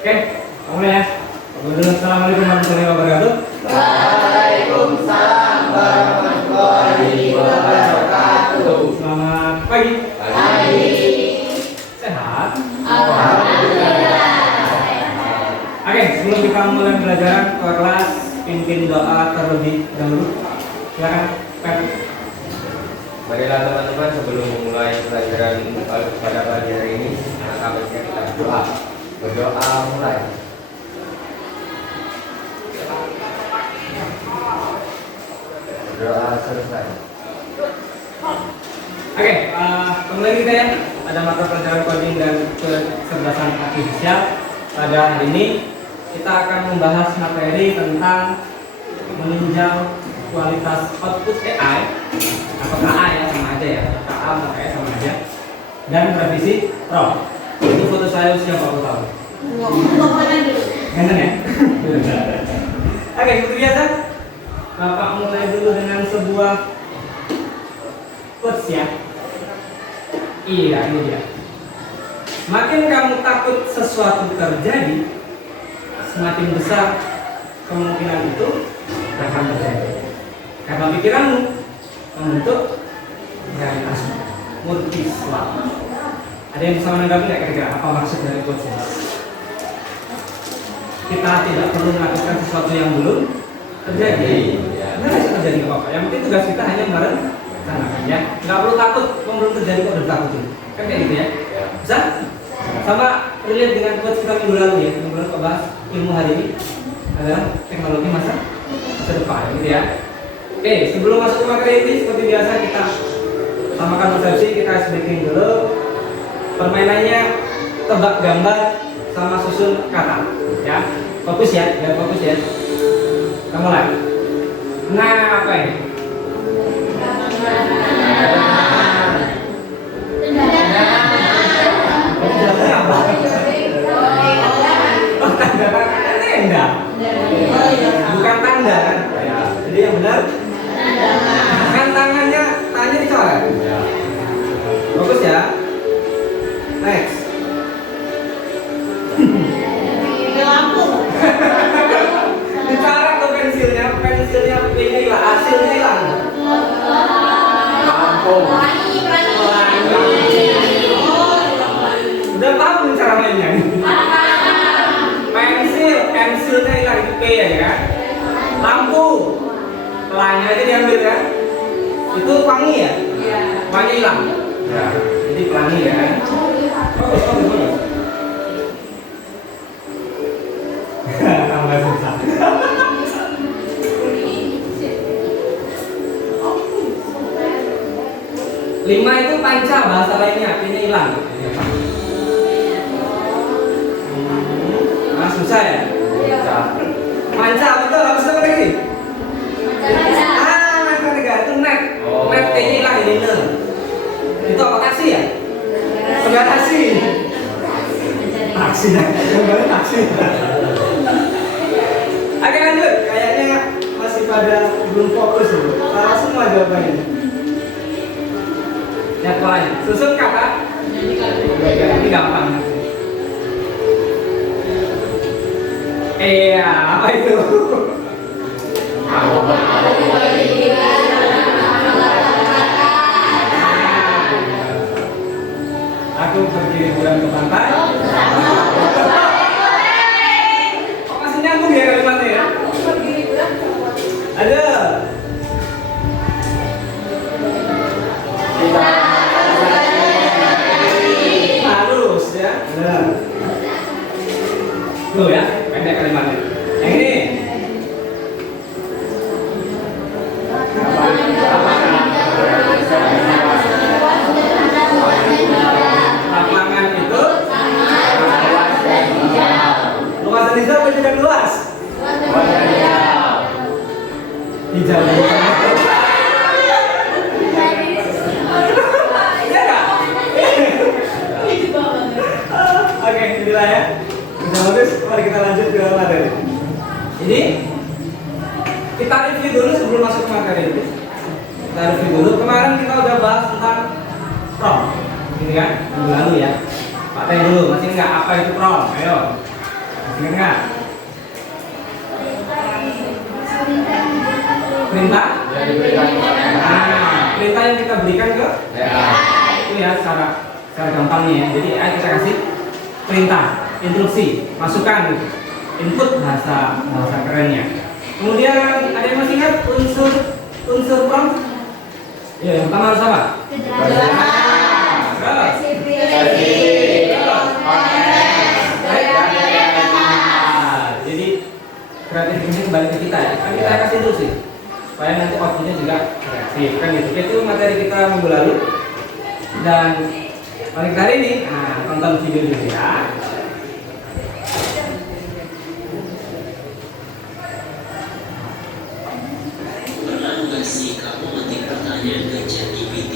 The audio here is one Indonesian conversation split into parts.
Oke, mulai ya. Assalamualaikum warahmatullahi wabarakatuh. Waalaikumsalam warahmatullahi wabarakatuh. Selamat pagi. Pagi. Sehat? Alhamdulillah. Oke, sebelum kita mulai pelajaran kelas, pimpin doa terlebih dahulu. Silakan, Pak. Marilah teman-teman sebelum memulai pelajaran pada pagi hari ini, maka baiknya kita berdoa. Berdoa mulai. Berdoa selesai. Oke, kembali kita ya. Ada mata pelajaran coding dan kecerdasan artifisial. Pada hari ini kita akan membahas materi tentang meninjau kualitas output AI atau KA ya, sama aja ya, KA sama KA sama aja, dan revisi ROM. Itu foto saya usia 40 tahun. Ganteng ya? Oke, seperti biasa Bapak mulai dulu dengan sebuah quotes ya. Iya, ini dia. Semakin kamu takut sesuatu terjadi, semakin besar kemungkinan itu akan terjadi. Karena pikiranmu membentuk realitasmu. Murphy's Law. Ada yang bisa menanggapi nggak kira-kira apa maksud dari quotes ini? Kita tidak perlu melakukan sesuatu yang belum terjadi. Nggak bisa terjadi apa-apa. Yang penting tugas kita hanya merencanakan ya. Nggak perlu takut, belum terjadi kok udah takutin. Kan kayak gitu ya. Bisa? Sama relate dengan quotes kita minggu lalu ya. Minggu lalu kita bahas ilmu hari ini adalah teknologi masa depan gitu ya. Oke, sebelum masuk ke materi ini seperti biasa kita samakan persepsi, kita speaking dulu. Permainannya tebak gambar sama susun kata ya. Fokus ya, biar fokus ya. Kita mulai. Nah, apa ini? Tenda. Bukan tanda kan? Jadi yang benar kan tangannya dicoret. Fokus ya. Next. Dicoret tuh pensilnya ini hilang, hasilnya hilang. Udah tahu cara mainnya. Pensilnya hilang itu P ya kan? Lampu, pelanya aja diambil kan? Itu wangi ya? Wangi hilang. Ya, jadi pelangi ya kan? Bagus. Tambah susah. 5 itu panca, bahasa lainnya P-nya hilang. Nah, susah ya? Panca betul, habis apa lagi? Manca 3 itu net. Net T-nya hilang ini ne. Itu apa taksi ya? Enggak taksi. Taksi ya. Enggak taksi. Oke lanjut, kayaknya masih pada belum fokus loh. Salah semua jawabannya. Yang lain, susun kata. Ini gampang. Iya, apa itu? Aku pergi liburan ke pantai. Kok masih nyambung ya kalimatnya ya? Ada. Harus ya. Benar. Tuh ya, pendek kalimatnya. Yang ini. Lapangan itu luas dan hijau atau tidak luas? Hijau. Oke, inilah ya. Sudah bagus, mari kita lanjut ke materi. Ini kita review dulu sebelum masuk ke materi ini. Kita review dulu. Kemarin kita udah bahas tentang prompt, ini kan minggu lalu ya. Pakai dulu, masih enggak apa itu prompt? Ayo. Ingat nggak? Perintah? Yang diberikan kepada Nah, perintah yang kita berikan ke AI. itu ya secara gampangnya ya. Jadi kita kasih perintah, instruksi, masukan, input bahasa kerennya. Kemudian ada yang masih ingat unsur prompt? Ya, yang pertama harus apa? Terus? Jadi kreativitasnya kembali ke kita ya. Kan kita kasih instruksi supaya nanti outputnya juga kreatif kan gitu. Itu materi kita minggu lalu. Dan balik hari ini, tonton video dulu ya. Pernah nggak sih kamu ngetik pertanyaan ke ChatGPT,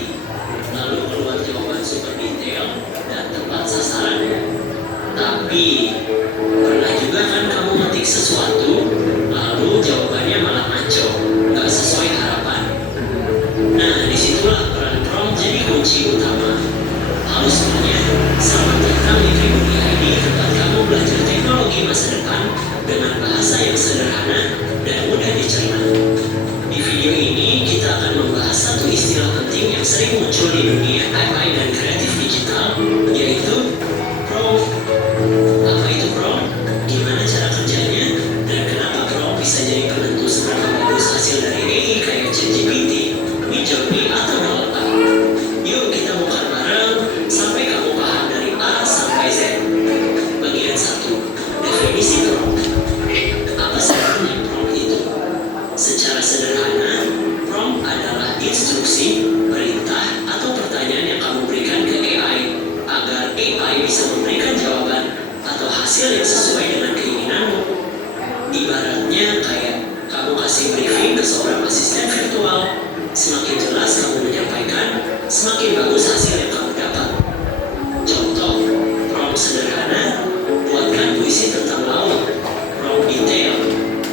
lalu keluar jawaban super detail dan tepat sasaran? Tapi pernah juga kan kamu ngetik sesuatu, lalu jawabannya malah ngaco, nggak sesuai harapan. Nah, disitulah peran prompt jadi kunci utama. Halo semuanya, selamat datang di Tribun ID, tempat kamu belajar teknologi masa depan dengan bahasa yang sederhana dan mudah dicerna. Di video ini kita akan membahas satu istilah penting yang sering muncul di dunia AI dan kreatif digital, yaitu prompt. Apa itu prompt? Gimana cara kerjanya? Dan kenapa prompt bisa jadi penentu seberapa bagus hasil dari AI kayak ChatGPT, Midjourney, atau Dollar? Yuk kita buka bareng sampai kamu paham dari A sampai Z. Bagian 1. Definisi prompt. Apa sebenarnya prompt itu? Secara sederhana, prompt adalah instruksi, perintah, atau pertanyaan yang kamu berikan ke AI agar AI bisa memberikan jawaban atau hasil yang sesuai dengan keinginanmu. Ibaratnya kayak kamu kasih briefing ke seorang asisten virtual. Semakin jelas kamu menyampaikan, semakin bagus hasil yang kamu dapat. Contoh, prompt sederhana, buatkan puisi tentang laut. Prompt detail,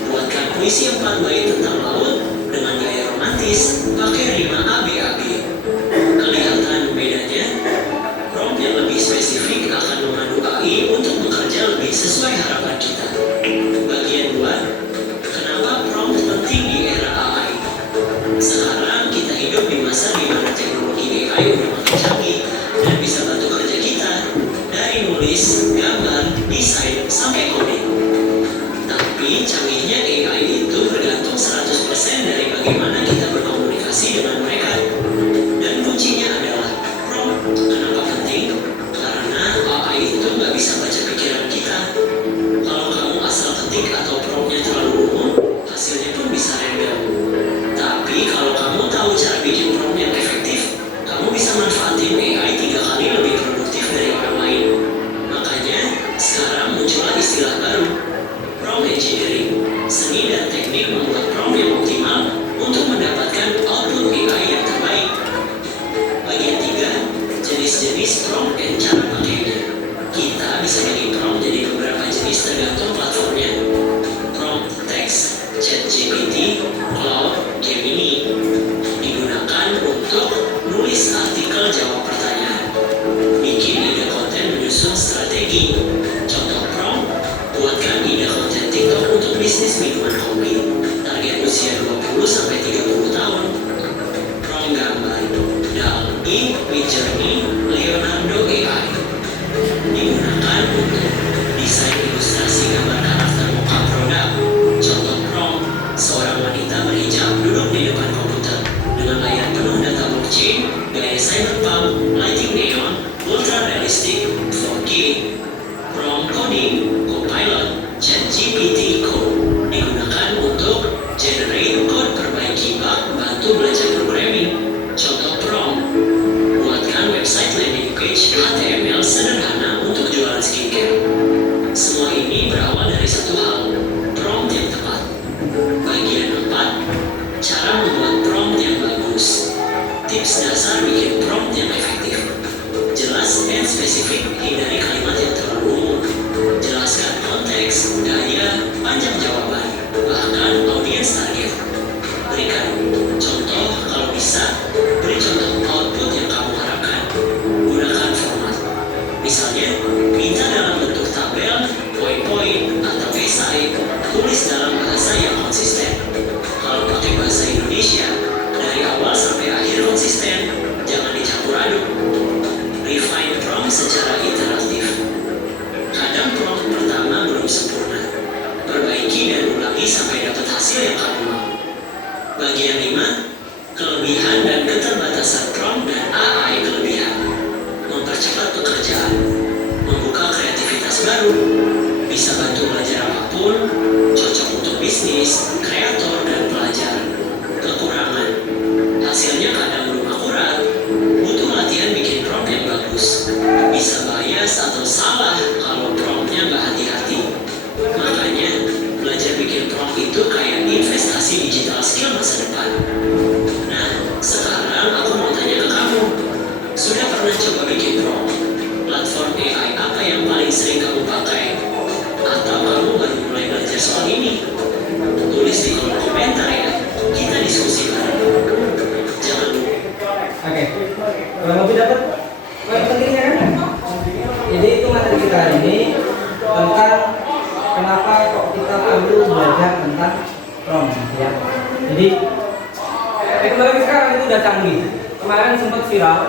buatkan puisi 4 bait tentang laut dengan gaya romantis, pakai rima ABAB. Kelihatan bedanya? Prompt yang lebih spesifik akan memandu AI untuk bekerja lebih sesuai harapan kita. Bagian 2, kenapa prompt penting di era AI? Sekarang kita hidup di masa di mana teknologi AI udah makin canggih dan bisa bantu kerja kita dari nulis, gambar, desain, sampai coding. Tapi canggihnya AI itu bergantung 100% dari bagaimana kita berkomunikasi dengan mereka. Dan kuncinya adalah prompt. Kenapa penting? Karena AI itu nggak bisa baca pikiran kita. Kalau kamu asal ketik atau promptnya terlalu umum, hasilnya pun bisa random. Tapi kalau kamu tahu cara bikin prompt yang efektif, kamu bisa manfaatin AI 3 kali lebih produktif dari orang lain. Makanya, sekarang muncullah istilah baru, prompt engineering. Seni dan teknik membuat prompt yang optimal untuk mendapatkan output AI yang terbaik. Bagian 3, jenis-jenis prompt dan cara pakainya. Kita bisa bagi prompt jadi beberapa jenis tergantung platformnya. Prompt text, ChatGPT, Claude, Gemini digunakan untuk nulis artikel jawab pertanyaan, bikin ide konten menyusun strategi. Contoh prompt, buatkan ide konten TikTok untuk bisnis minuman kopi, target usia 20-30 tahun. Prompt gambar, DALL-E, Midjourney, Leonardo AI digunakan untuk desain ilustrasi gambar karakter muka produk. Contoh prompt, seorang wanita berhijab duduk di depan komputer dengan layar penuh data blockchain, gaya cyberpunk, lighting neon, ultra realistic, 4K. Prompt coding, Copilot, ChatGPT Code digunakan untuk generate code perbaiki bug, bantu belajar programming. Contoh prompt, buatkan website landing page HTML sederhana untuk jualan skincare. Semua ini berawal dari satu hal, prompt yang tepat. Bagian 4, cara membuat prompt yang bagus. Tips dasar bikin prompt yang efektif. Jelas dan spesifik, hindari kalimat yang terlalu umum. Jelaskan konteks, gaya, panjang jawaban, bahkan audiens target. Berikan contoh kalau bisa, beri contoh output yang kamu harapkan. Gunakan format. Misalnya, minta dalam bentuk tabel, poin-poin, tulis dalam bahasa yang konsisten. Kalau pakai bahasa Indonesia, dari awal sampai akhir konsisten, jangan dicampur aduk. Refine prompt secara interaktif. Kadang prompt pertama belum sempurna. Perbaiki dan ulangi sampai dapat hasil yang kamu mau. Bagian 5, kelebihan dan keterbatasan prompt dan AI kelebihan. Mempercepat pekerjaan, membuka kreativitas baru, bisa bantu belajar apapun, cocok untuk bisnis, kreator, dan pelajar. Kekurangan, hasilnya kadang belum akurat, butuh latihan bikin prompt yang bagus. Bisa bias atau salah kalau promptnya nggak hati-hati. Makanya, belajar bikin prompt itu kayak investasi digital skill masa depan. Nah, sekarang aku mau tanya ke kamu. Sudah pernah coba bikin prompt? Platform AI apa yang paling sering kamu pakai? Atau kamu baru mulai belajar soal ini? Tulis di kolom komentar ya. Kita diskusi bareng. Jangan lupa. Oke, kalau lebih dapat poin pentingnya kan? Jadi itu materi kita hari ini tentang kenapa kok kita perlu belajar tentang prompt ya. Jadi teknologi sekarang itu udah canggih. Kemarin sempat viral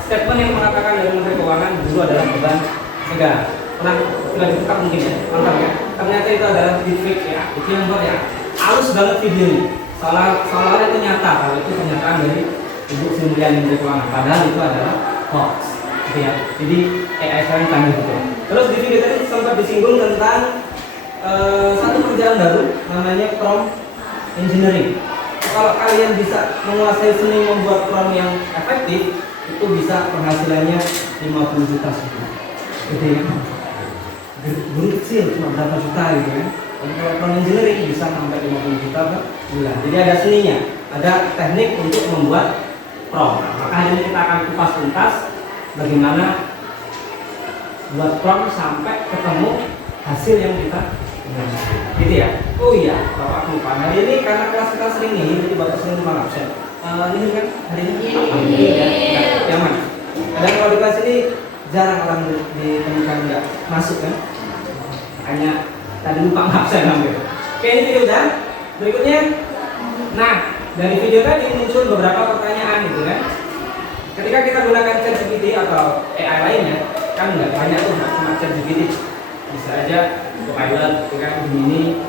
statement yang mengatakan dari Menteri Keuangan dulu adalah beban negara. Pernah dibuka mungkin ya, nonton ya. Ternyata itu adalah deepfake ya, itu yang buat ya. Halus banget videonya. Soalnya itu nyata kalau itu pernyataan dari Ibu Sri Mulyani Menteri Keuangan. Padahal itu adalah hoax, gitu ya. Jadi AI sekarang canggih gitu. Terus di video tadi sempat disinggung tentang satu kerjaan baru namanya prompt engineering. Kalau kalian bisa menguasai seni membuat prompt yang efektif, itu bisa penghasilannya 50 juta sebulan. Gitu ya. Guru kecil cuma berapa juta gitu kan. Dan kalau prompt engineering bisa sampai 50 juta per bulan. Jadi ada seninya, ada teknik untuk membuat prompt. Maka hari ini kita akan kupas tuntas bagaimana buat prompt sampai ketemu hasil yang kita gitu ya. Oh iya, Bapak lupa. Hari ini karena kelas kita sering nih, jadi Bapak sering lupa absen. Ini kan hari ini yang mana? Kadang kalau di kelas ini jarang orang ditemukan nggak masuk kan? Hanya tadi lupa absen hampir. Oke, ini video udah. Berikutnya, nah dari video tadi muncul beberapa pertanyaan gitu kan. Ketika kita gunakan ChatGPT atau AI lainnya, kan nggak banyak tuh cuma ChatGPT. Bisa aja Copilot, kan Gemini,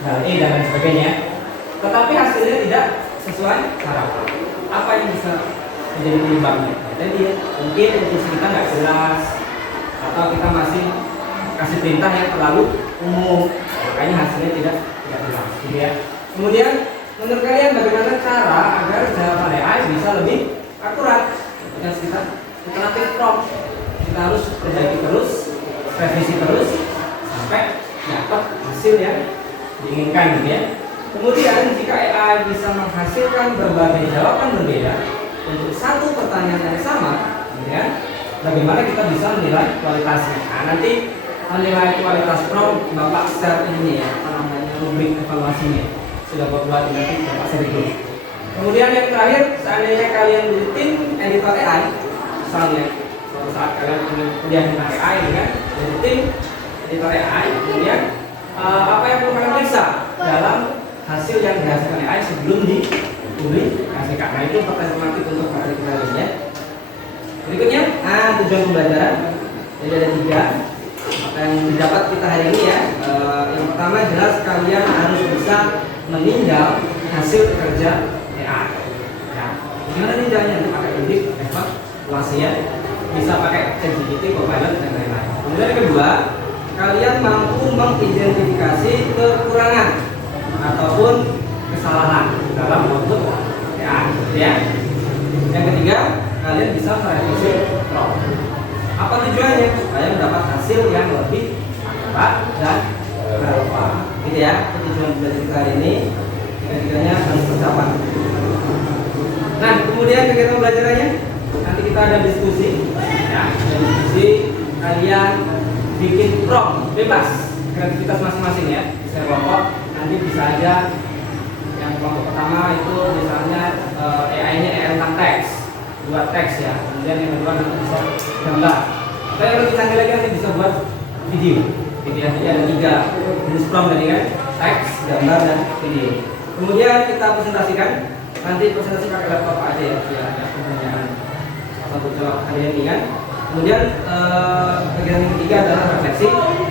DALL-E dan lain sebagainya. Tetapi hasilnya tidak sesuai harapan. Apa yang bisa menjadi penyebabnya? Jadi mungkin instruksi kita nggak jelas, atau kita masih kasih perintah yang terlalu umum, makanya hasilnya tidak jelas, gitu ya. Kemudian menurut kalian bagaimana cara agar jawaban AI bisa lebih akurat? Dengan kita alternatif prompt, kita harus perbaiki terus, revisi terus sampai dapat hasil yang diinginkan gitu ya. Kemudian jika AI bisa menghasilkan berbagai jawaban berbeda untuk satu pertanyaan yang sama, gitu ya, bagaimana kita bisa menilai kualitasnya? Nah, nanti menilai kualitas prompt Bapak secara ini ya, apa namanya, rubrik evaluasinya sudah buat nanti Bapak share dulu. Kemudian yang terakhir, seandainya kalian rutin editor AI, misalnya suatu saat kalian kuliah tentang AI, kan, rutin editor AI, kemudian apa yang perlu kalian periksa dalam hasil yang dihasilkan AI sebelum dipublikasikan. Nah, itu pertanyaan untuk materi kita hari ini ya. Berikutnya, tujuan pembelajaran. Jadi ada 3 apa yang didapat kita hari ini ya. Yang pertama jelas kalian harus bisa meninjau hasil kerja AI. Ya. Gimana ninjaunya? Nanti pakai publik, evaluasi ya. Bisa pakai ChatGPT, Copilot dan lain-lain. Kemudian yang kedua, kalian mampu mengidentifikasi kekurangan ataupun kesalahan dalam output ya. Yang ketiga, kalian bisa merevisi prompt. Apa tujuannya? Supaya mendapat hasil yang lebih akurat dan relevan. Gitu ya. Tujuan belajar kita hari ini, tiga-tiganya harus tercapai. Nah, kemudian kegiatan belajarannya nanti kita ada diskusi, ya. Ada diskusi, kalian bikin prompt bebas, kreativitas masing-masing ya. Bisa kelompok, nanti bisa aja yang kelompok pertama itu misalnya AI-nya AI tentang teks, buat teks ya. Kemudian yang kedua nanti bisa gambar. Atau yang lebih canggih lagi nanti bisa buat video. Jadi ada 3 jenis prompt tadi kan, teks, gambar, dan video. Kemudian kita presentasikan, nanti presentasi pakai laptop aja ya, biar ada pertanyaan atau jawab kalian ini kan. Kemudian bagian yang ketiga adalah refleksi,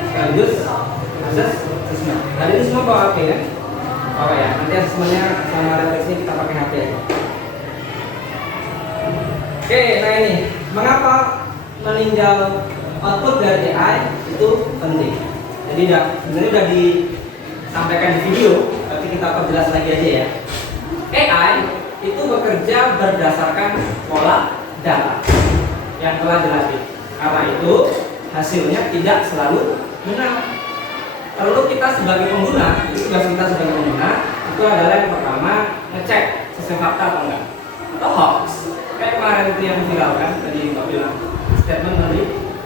sekaligus assessment. Tadi ini semua bawa HP kan? Bawa ya, nanti assessmentnya sama refleksi kita pakai HP aja. Oke, nah ini mengapa meninjau output dari AI itu penting. Jadi sebenarnya udah disampaikan di video, tapi kita perjelas lagi aja ya. AI itu bekerja berdasarkan pola data yang telah dilatih. Karena itu hasilnya tidak selalu benar. Perlu kita sebagai pengguna, tugas kita sebagai pengguna itu adalah yang pertama ngecek sesuai fakta atau enggak, atau hoax. Kayak kemarin itu yang viral kan, tadi Mbak bilang statement dari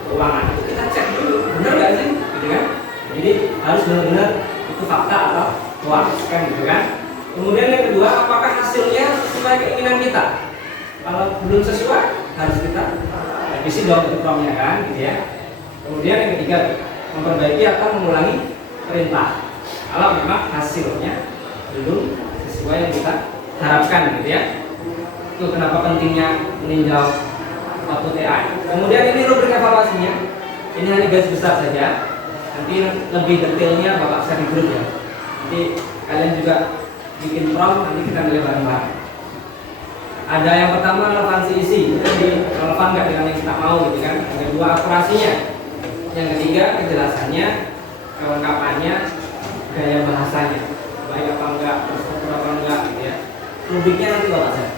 keuangan itu kita cek dulu, benar nggak sih, gitu kan? Jadi harus benar-benar itu fakta atau hoax kan, gitu kan? Kemudian yang kedua, apakah hasilnya sesuai keinginan kita? Kalau belum sesuai, harus kita revisi dong itu promnya kan, gitu ya. Kemudian yang ketiga, memperbaiki atau mengulangi perintah. Kalau memang hasilnya belum sesuai yang kita harapkan, gitu ya. Itu kenapa pentingnya meninjau output AI. Kemudian ini rubrik evaluasinya. Ini hanya garis besar saja. Nanti lebih detailnya Bapak share di grup ya. Nanti kalian juga bikin prompt, nanti kita nilai bareng-bareng. Ada yang pertama relevansi isi, jadi relevan nggak dengan yang kita mau gitu kan. Yang kedua akurasinya. Yang ketiga kejelasannya, kelengkapannya, gaya bahasanya, baik apa enggak, terstruktur apa enggak gitu ya. Rubriknya nanti Bapak share.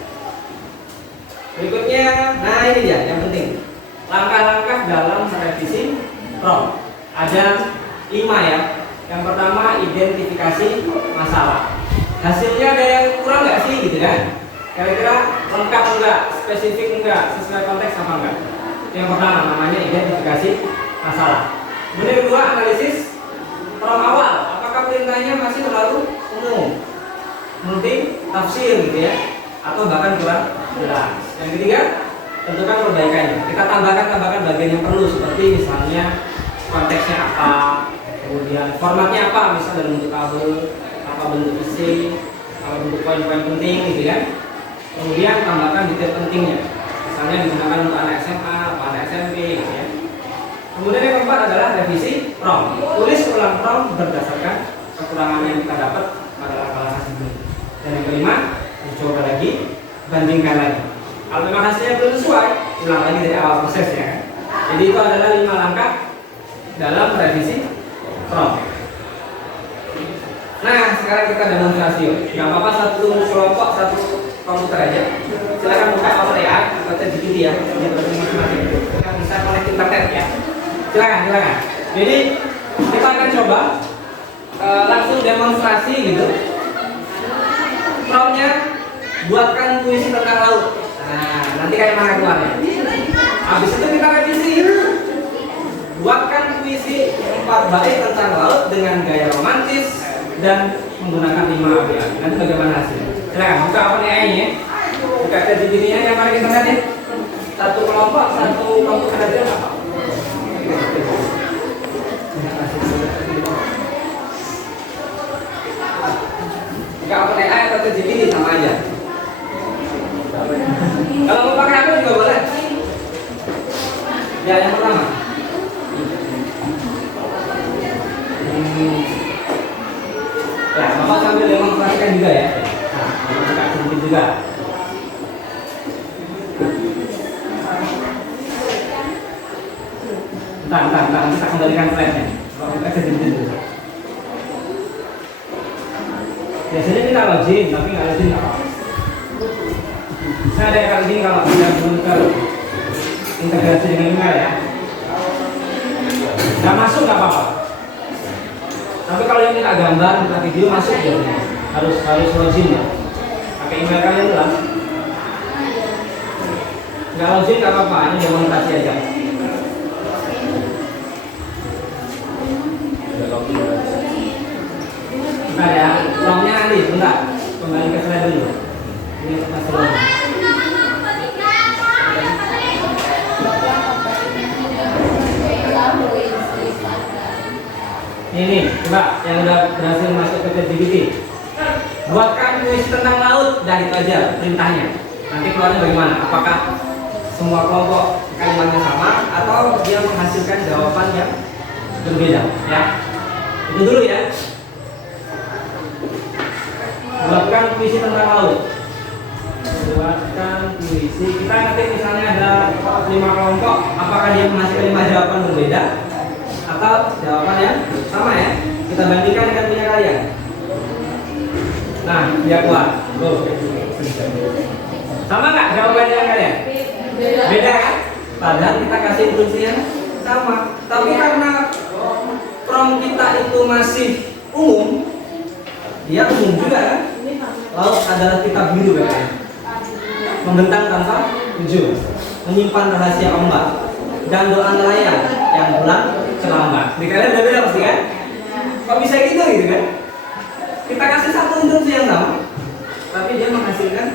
Berikutnya, nah ini dia yang penting. Langkah-langkah dalam merevisi prompt. Ada 5 ya. Yang pertama identifikasi masalah. Hasilnya ada yang kurang nggak sih gitu kan? Kira-kira lengkap enggak, spesifik enggak, sesuai konteks apa enggak? Yang pertama namanya identifikasi masalah. Kemudian kedua analisis prompt awal. Apakah perintahnya masih terlalu umum, multi tafsir gitu ya, atau bahkan kurang jelas? Yang ketiga tentukan perbaikannya. Kita tambahkan bagian yang perlu seperti misalnya konteksnya apa, kemudian formatnya apa, misalnya dalam bentuk tabel, apa bentuk isi, apa bentuk poin-poin penting gitu kan. Kemudian tambahkan detail pentingnya, misalnya digunakan untuk anak SMA, atau anak SMP gitu ya. Kemudian yang keempat adalah revisi prompt. Tulis ulang prompt berdasarkan kekurangan yang kita dapat pada langkah-langkah sebelumnya. Dan yang kelima, dicoba lagi, bandingkan lagi. Kalau memang hasilnya belum sesuai, ulang lagi dari awal prosesnya. Jadi itu adalah 5 langkah dalam revisi prompt. Nah, sekarang kita demonstrasi. Gak apa-apa satu kelompok, satu komputer aja. Silakan buka OpenAI atau ChatGPT ya. Ini masing-masing. Kita bisa connect internet ya. Silakan. Jadi kita akan coba langsung demonstrasi gitu. Promptnya buatkan puisi tentang laut. Nah, nanti kayak mana keluarnya. Habis itu kita revisi. Buatkan puisi 4 bait tentang laut dengan gaya romantis dan menggunakan 5 ABA. Nanti bagaimana hasilnya? Silakan buka OpenAI ya. Buka ChatGPT-nya yang mari kita lihat ya. Satu kelompok, satu komputer aja apa? Buka OpenAI atau ChatGPT sama aja. Kalau mau pakai apa juga boleh. Ya, yang pertama. Ya, Bapak sambil demonstrasikan juga ya. Nah, buka sedikit juga. Bentar, kita kembalikan slide-nya. Buka sedikit dulu. Biasanya kita login, tapi nggak login nggak apa-apa. Saya ada kali ini kalau tidak muncul integrasi dengan email ya, nggak masuk nggak apa-apa. Tapi kalau yang minta gambar, minta video masuk ya, harus login ya. Pakai email kalian lah. Nggak login nggak apa-apa, ini demonstrasi aja. Bentar ya, promnya nanti, bentar. Kembali ke slide dulu. Ini masih login. Ini coba yang udah berhasil masuk ke ChatGPT. Buatkan puisi tentang laut, dan itu aja perintahnya. Nanti keluarnya bagaimana? Apakah semua kelompok kalimatnya sama atau dia menghasilkan jawaban yang berbeda? Ya, itu dulu ya. Buatkan puisi tentang laut. Buatkan puisi. Kita ngetik misalnya ada 5 kelompok. Apakah dia menghasilkan 5 jawaban berbeda atau jawaban yang sama ya? Kita bandingkan dengan punya kalian. Nah, dia keluar. Sama nggak jawabannya kalian? Beda kan? Padahal kita kasih instruksi yang sama. Tapi karena prompt kita itu masih umum, dia umum juga kan? Laut adalah kitab biru kan? Membentang tanpa ujung, menyimpan rahasia ombak, dan doa nelayan yang pulang terlambat. Di kalian udah beda pasti kan? Kok bisa gitu kan? Kita kasih satu instruksi yang sama, tapi dia menghasilkan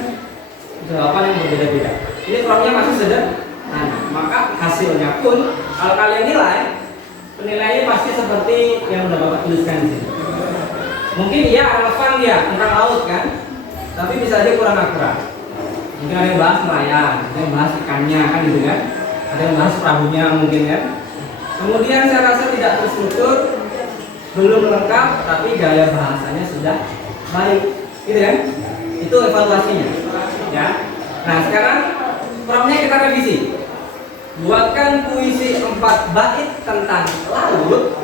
jawaban yang berbeda-beda. Ini promptnya masih sederhana, maka hasilnya pun kalau kalian nilai, penilaiannya pasti seperti yang udah Bapak tuliskan di sini. Mungkin iya relevan dia tentang laut kan, tapi bisa aja kurang akurat. Mungkin ada yang bahas nelayan, ada yang bahas ikannya kan gitu kan, ada yang bahas perahunya mungkin kan. Kemudian saya rasa tidak terstruktur, belum lengkap, tapi gaya bahasanya sudah baik, gitu kan? Itu evaluasinya, ya. Nah sekarang promptnya kita revisi. Buatkan puisi 4 bait tentang laut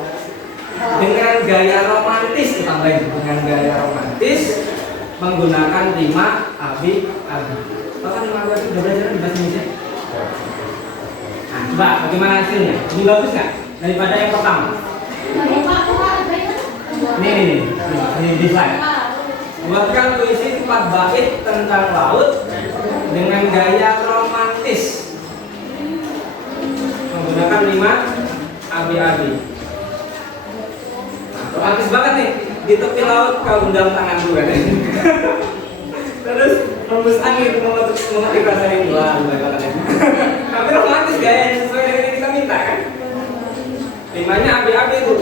dengan gaya romantis, ditambahin dengan gaya romantis menggunakan rima abi-abi. Bahkan rima abi udah belajar di bahasa Indonesia. Nah, coba bagaimana hasilnya? Ini bagus nggak daripada yang pertama? Ini di slide. Buatkan puisi 4 bait tentang laut dengan gaya romantis menggunakan rima abi-abi. Romantis banget nih, di tepi laut kau undang tanganku kan. Terus hembus angin mengetik rasa rindu. Wah, tapi romantis gaya sesuai dengan yang kita minta kan. Rimanya abi-abi itu.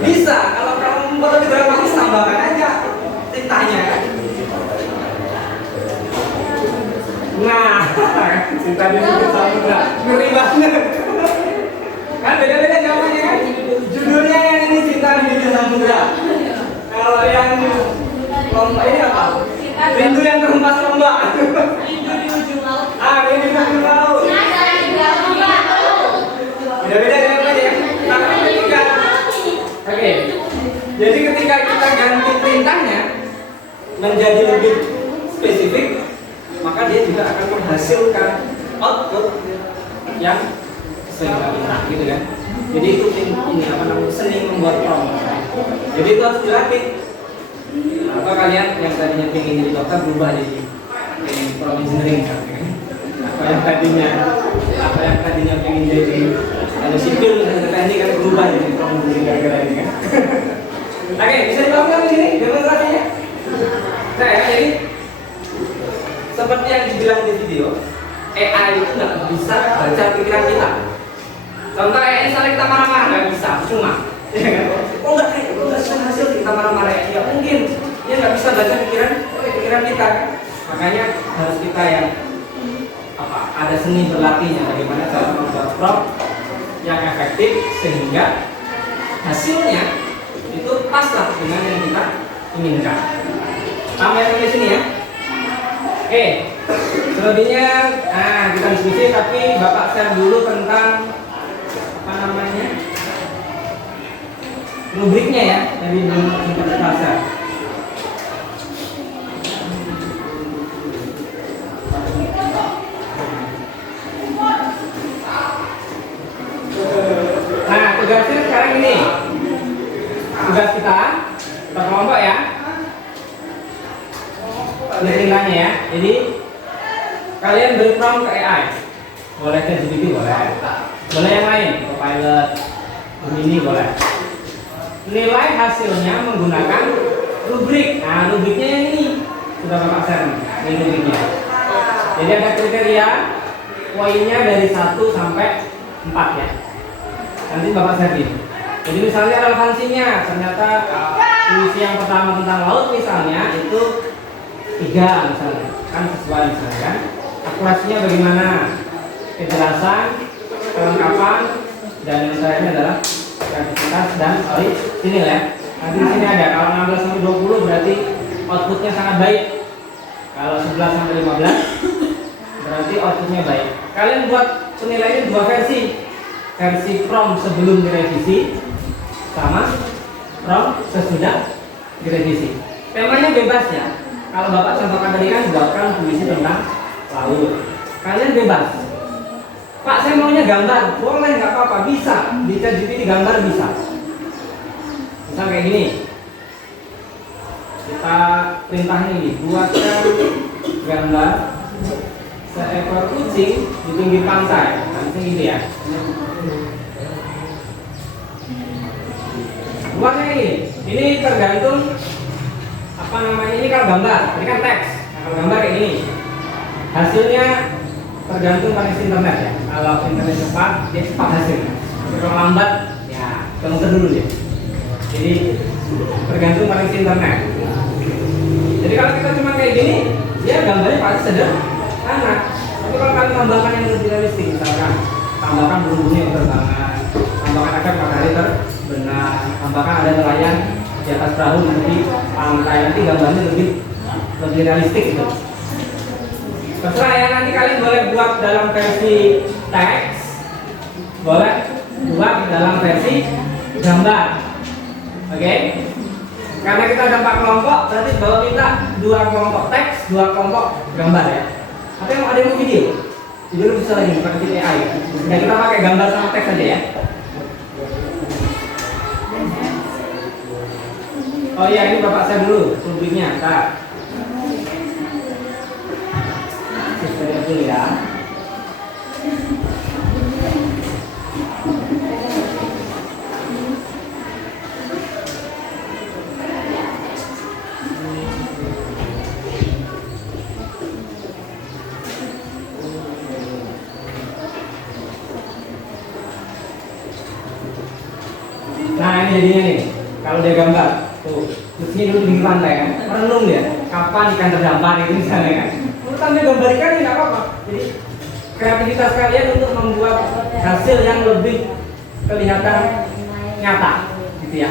Bisa, kalau kamu mau lebih dramatis tambahkan aja tintanya kan. Nah, cinta di bibir samudra, ngeri banget. Kan beda-beda jawabannya kan. Judulnya yang ini cinta di bibir samudra. Kalau yang lomba ini apa? Rindu yang terhempas ombak. Rindu di ujung laut. Rindu di ujung laut. Beda-beda jawabannya ya. Nah, ketika oke. Jadi ketika kita ganti perintahnya menjadi lebih spesifik, maka dia juga akan menghasilkan output yang sesuai dengan perintah gitu kan. Jadi itu ini apa namanya, seni membuat prompt. Jadi itu harus dilatih. Apa kalian yang tadinya pengen jadi dokter berubah jadi prompt engineering kan? Apa yang tadinya pengen jadi sipil misalnya teknik kan berubah jadi prompt engineering gara-gara ini kan? Oke, bisa dilakukan di sini demonstrasinya. Nah ya, jadi seperti yang dibilang di video, AI itu nggak bisa baca pikiran kita. Contoh AI misalnya kita marah-marah nggak bisa, cuma ya kan? Oh nggak, itu nggak bisa hasil kita marah-marah ya mungkin dia nggak bisa baca pikiran kita. Makanya harus kita yang ada seni berlatihnya, bagaimana cara membuat prompt yang efektif sehingga hasilnya itu paslah dengan yang kita inginkan. Sampai di sini ya. Oke, selebihnya kita diskusi, tapi Bapak share dulu tentang apa namanya rubriknya ya, jadi belum sempat terbaca. Nah, tugasnya sekarang ini. Tugas kita berkelompok ya. Perintahnya ya. Jadi kalian beri prompt ke AI. Boleh ke GPT boleh. Boleh yang lain, Copilot, Gemini boleh. Nilai hasilnya menggunakan rubrik. Nah, rubriknya yang ini sudah Bapak share nih, ini rubriknya. Jadi ada kriteria poinnya dari 1 sampai 4 ya. nanti Bapak share. Jadi misalnya relevansinya, ternyata puisi yang pertama tentang laut misalnya itu 3 misalnya, kan sesuai misalnya kan. Akurasinya bagaimana, kejelasan, kelengkapan, dan yang terakhir adalah kreativitas dan sini ya. Nanti di sini ada kalau 16 sampai 20 berarti outputnya sangat baik. Kalau 11 sampai 15 berarti outputnya baik. Kalian buat penilaian 2 versi. Versi from sebelum direvisi sama from sesudah direvisi. Temanya bebas ya. Kalau Bapak contohkan tadi kan buatkan puisi tentang laut. Kalian bebas. Pak, saya maunya gambar. Boleh, nggak apa-apa, bisa. Di ChatGPT gambar bisa. Misal kayak gini. Kita perintahnya ini, buatkan gambar seekor kucing di pinggir pantai. Nanti gitu ya. Buatnya ini tergantung apa namanya, ini kalau gambar, ini kan teks. Nah, kalau gambar kayak gini. Hasilnya tergantung koneksi internet ya. Kalau internet cepat, dia cepat hasilnya. Kalau lambat, ya muter dulu ya. Jadi tergantung koneksi internet. Jadi kalau kita cuma kayak gini, dia gambarnya pasti sederhana. Tapi kalau kalian tambahkan yang lebih realistik, misalkan tambahkan burung-burung yang terbangan, tambahkan agar matahari terbenam, tambahkan ada nelayan di atas perahu di pantai, nanti gambarnya lebih realistik gitu. Terserah ya, nanti kalian boleh buat dalam versi teks, boleh buat dalam versi gambar. Oke? Karena kita ada 4 kelompok, berarti Bapak minta 2 kelompok teks, 2 kelompok gambar ya. Tapi ada yang mau video? Video bisa lagi bukan video AI. Nah, kita pakai gambar sama teks aja ya. Oh iya, ini Bapak saya dulu rubriknya. Ntar saya dulu ya. Nah ini jadinya nih, kalau dia gambar, tuh, terusnya dulu di pantai kan, merenung dia, kapan ikan terdampar itu misalnya kan. Menurut Anda gambar ikan ini nggak apa-apa. Jadi kreativitas kalian untuk membuat hasil yang lebih kelihatan nyata, gitu ya.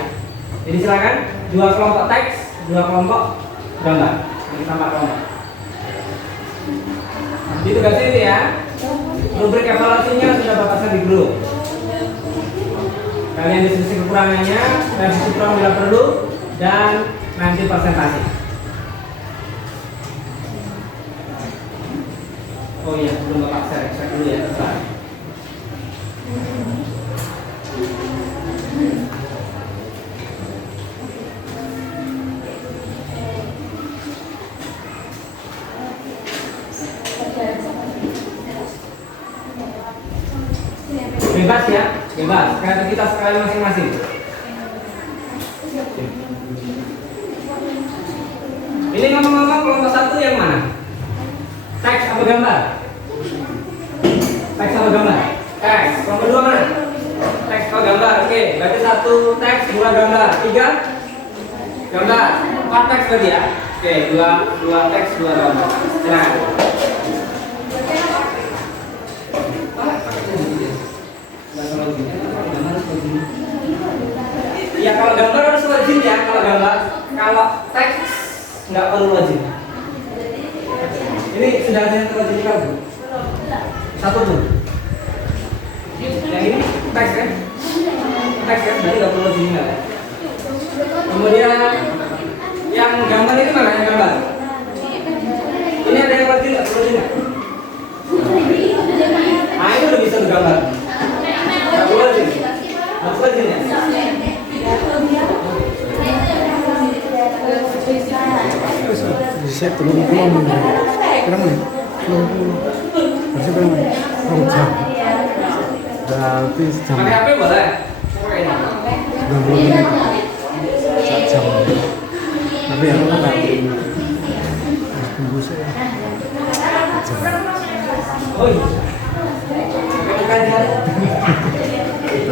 Jadi silakan 2 kelompok teks, 2 kelompok gambar, ini tambah kelompok. Jadi tugasnya itu ya. Rubrik evaluasinya sudah Bapak share di grup. Kalian diskusi kekurangannya, revisi kurang bila perlu, dan nanti presentasi. Oh iya, belum Bapak share dulu ya, terserah. Bebas ya, bebas. Kreativitas kalian masing-masing. Ini ngomong-ngomong kelompok 1 yang mana? Teks apa gambar? Teks apa gambar? Teks. Kelompok 2 mana? Teks apa gambar? Oke, berarti 1 teks, 2 gambar, 3 gambar, 4 teks berarti ya. Oke, 2 teks, 2 gambar. Silakan. Ya kalau gambar harus wajib ya, kalau teks nggak perlu wajib. Ini sudah ada yang terwajibkan Bu? 1 tuh. Yang ini teks kan? Teks kan, berarti nggak perlu wajib ya. Kemudian yang gambar ini mana yang gambar? Ini ada yang wajib nggak perlu wajib? Nah ini udah bisa gambar. Nggak perlu wajib. Nggak perlu wajib ya. Saya turun pulang berapa nih? 20. Masih berapa nih? 1 jam. Berarti sejam. Pakai HP boleh? 90 menit. 1 jam. Tapi yang mana nggak? Tunggu saya. 1 jam. Oh iya. Bukan Itu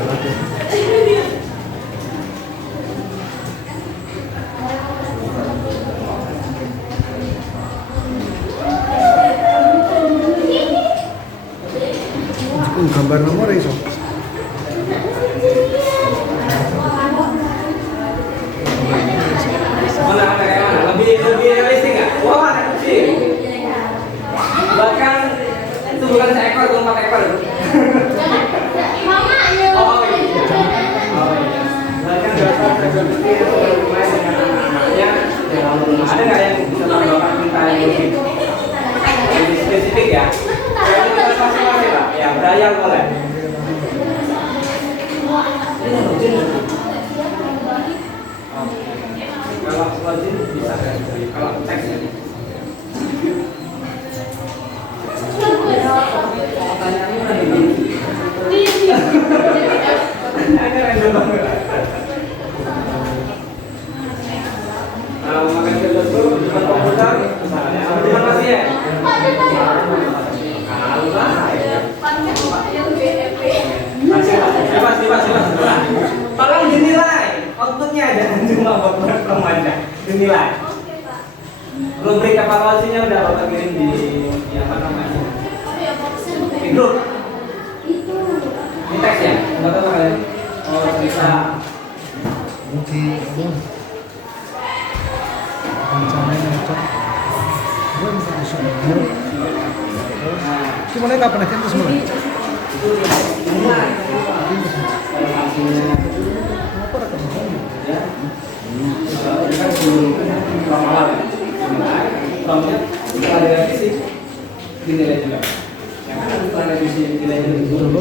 Bebas. Tolong dinilai outputnya jangan cuma buat remaja. Dinilai. Rubrik evaluasinya udah Bapak kirim di apa namanya? Di grup. Di teks ya? Enggak tahu kalian. Oh, bisa. Mungkin rencananya cok. Gue bisa masuk grup. Gimana kapan akan terus mulai? Itu dinilai. Evaluasinya. Kenapa rekam ini? Ya. Ini kan ramalan ya. Ramanya setelah direvisi dinilai juga. Ya kan setelah revisi dinilai juga.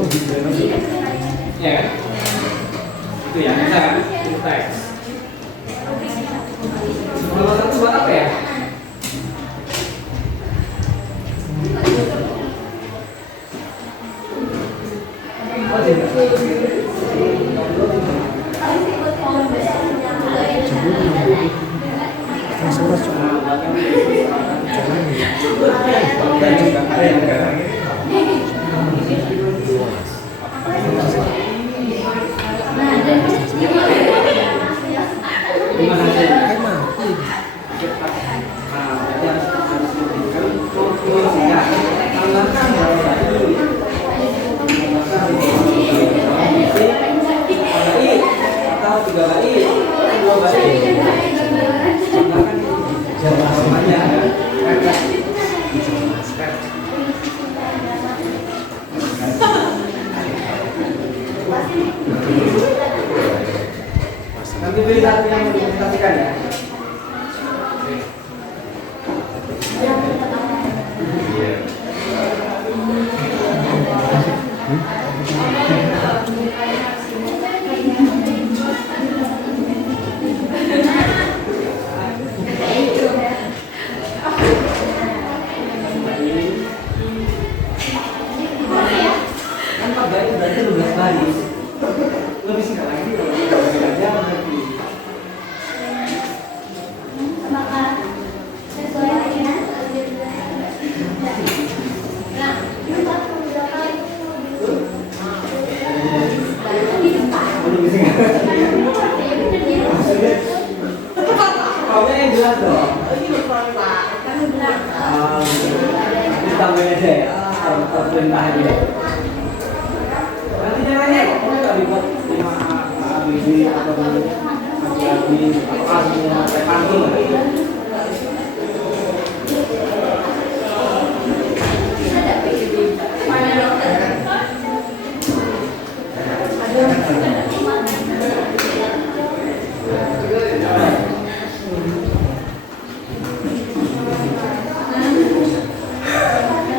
Ya kan? Itu ya, bisa kan? Itu teks. Nomor satu buat apa ya? Surat cok. Nanti beri satu yang dipresentasikan ya. Kan 4 baris berarti 12 baris. Lebih singkat lagi kalau kita aja berarti. Kalau yang jelas dong. Tambahin aja ya. Perintah aja. Nanti caranya pokoknya nggak dibuat 5A, ABB atau ABB atau semua pantun.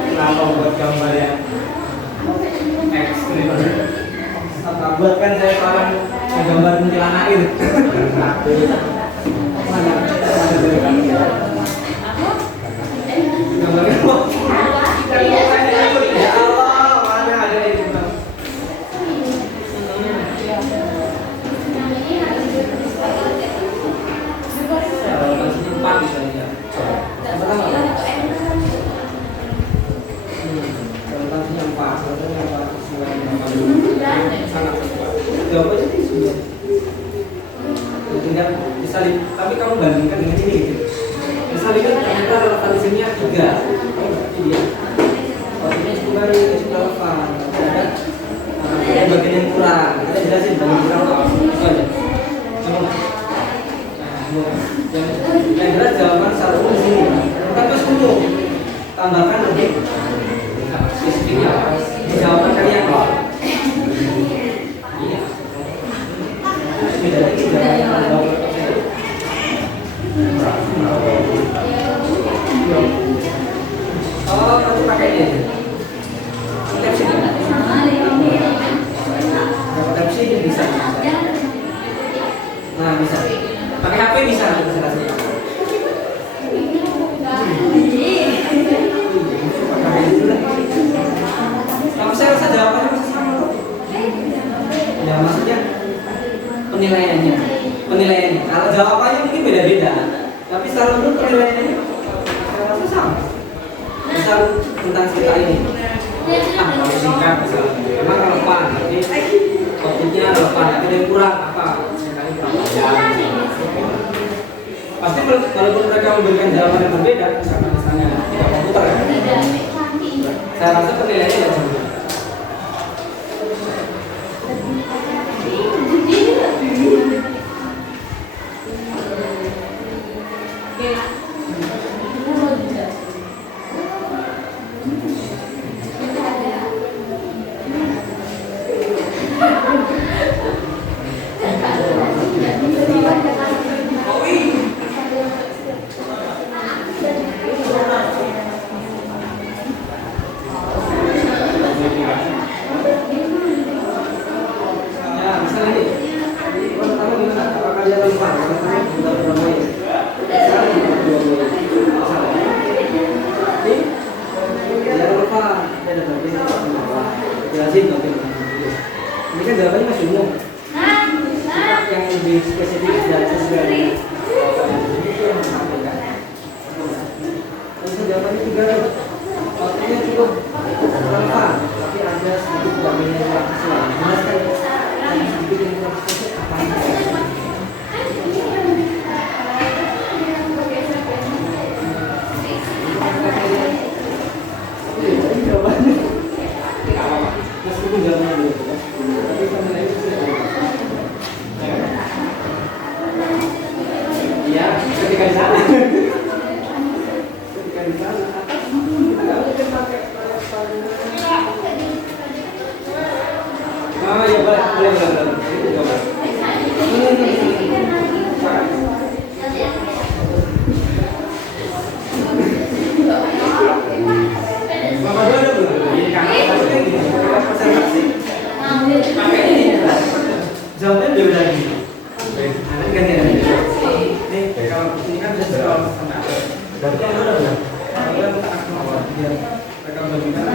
Kenapa buat gambar ya? Ekstrim. Buat kan saya sekarang gambar kuntilanak air. Mana dari kami? Gambarnya apa? Ya Allah, mana ada itu? Masih empat misalnya. Konotasinya 4, contohnya 4 sangat kuat. Jawabannya sih sudah. Tinggal disalib, tapi kamu bandingkan dengan ini gitu. Disalibkan ternyata relevansinya 3. Oh, berarti dia. Maksudnya sebenarnya itu relevan. Ada bagian yang kurang. Kita jelasin bagian kurang apa. Itu aja. Coba. Yang jelas jawaban satu di sini. Tapi 10. Tambahkan lebih. Spesifiknya apa? Jawaban kalian apa? Iya. Beda lagi jawaban. Oh, kamu pakai ini aja. Capsi. Capsi bisa. Nah, bisa. Pakai HP bisa presentasi. Tapi saya rasa jawabannya masih sama kok. Ya maksudnya penilaiannya. Kalau jawabannya mungkin beda-beda, tapi secara umum penilaiannya saya rasa sama. Misal tentang cerita ini, kalau singkat misalnya, memang relevan. Jadi ada yang kurang apa pasti walaupun mereka memberikan jawaban yang berbeda karena misalnya tidak komputer ya, saya rasa penilaiannya tidak sama. Ini kan jawabannya masih umum. Yang lebih spesifik dan sesuai itu yang disampaikan. Kalau jawabannya 3, waktunya cukup relevan, tapi ada sedikit jaminan yang sesuai. Jelaskan yang sedikit yang kurang spesifik apa itu? Jawabannya tidak apa-apa, meskipun jawabannya belum ya. Tapi sebenarnya itu sudah iya, ketika di sana ketika di sana kita nggak mungkin pakai oh ya boleh itu coba Bapak dua ada belum? Ini kan maksudnya gini, kita presentasi pakai ini jawabnya udah lagi. Nanti ganti lagi. Nih kalau ini kan bisa kalau sama. Berarti yang mana udah? Kalau kita tak mau biar mereka bagikan.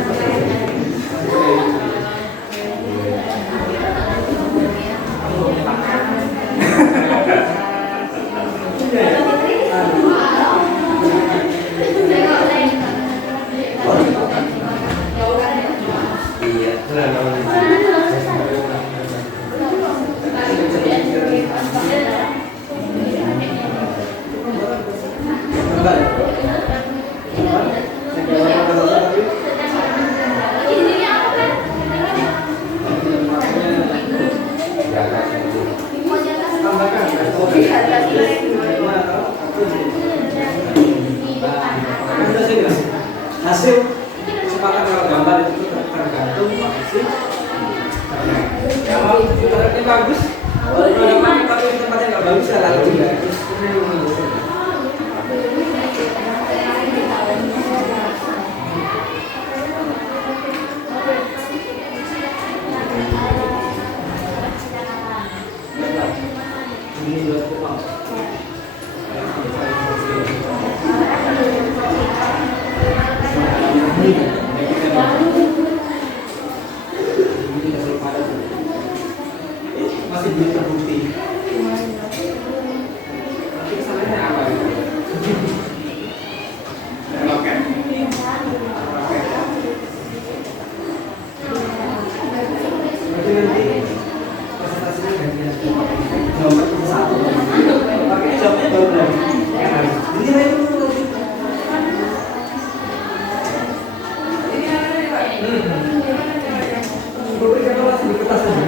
Hasil kesempatan kalau gambar itu tergantung hasil. Kalau ibaratnya bagus, tapi tempatnya nggak bagus ya lalu juga. Ini buat uang. Masih belum terbukti. Tapi kesannya apa? Oke. Berarti nanti presentasinya ganti. Jawaban itu satu. Pakai jawabnya baru lagi. Ini lagi dulu. Berikan kelas di kertas ini.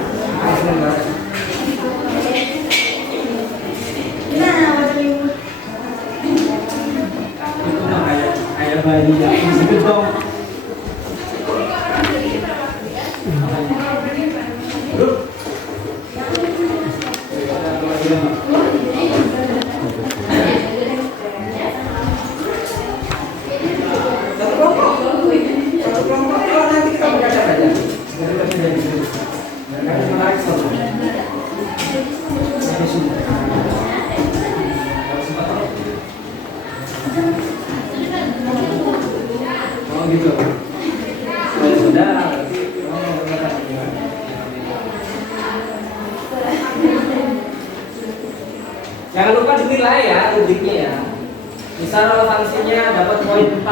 Itu mah kayak bayi yang masih gedong. Satu kelompok kalau nanti kita berkaca aja. Menarik satu. Oh gitu. Kalau sudah, jangan lupa dinilai ya rubiknya ya. Misal relevansinya dapat poin 4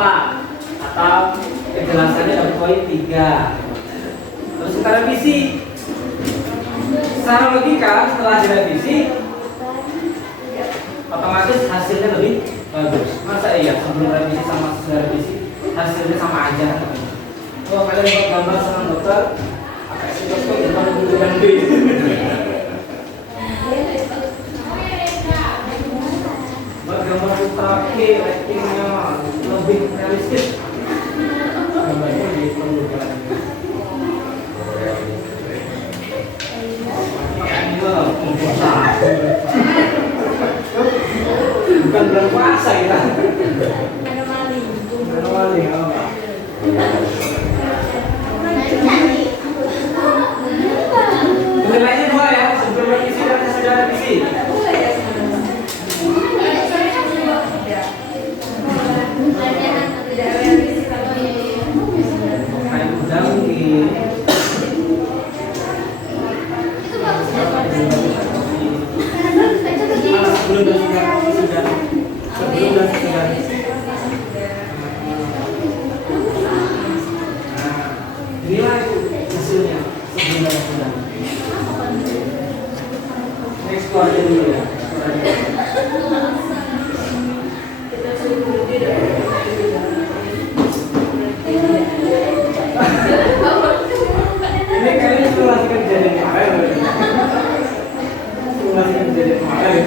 atau penjelasannya dapat poin 3. Terus kita revisi. secara logika setelah direvisi otomatis hasilnya lebih bagus. Masa iya sebelum revisi sama sesudah revisi hasilnya sama aja? Oh kalian buat gambar sama dokter, pakai stetoskop depan dengan B. Buat gambar ultra K, ratingnya lebih realistis. Gambarnya lebih perlu jalan. Bukan bulan puasa ya. Anomali. Nilainya 2 ya, sebelum revisi dan sesudah revisi. Kayak udah mungkin. Sebelum dan sesudah. Inilah hasilnya sebelum dan sesudah. Ekspor aja dulu ya. Ini kalian simulasi kejadian kemarin. Simulasi kejadian kemarin.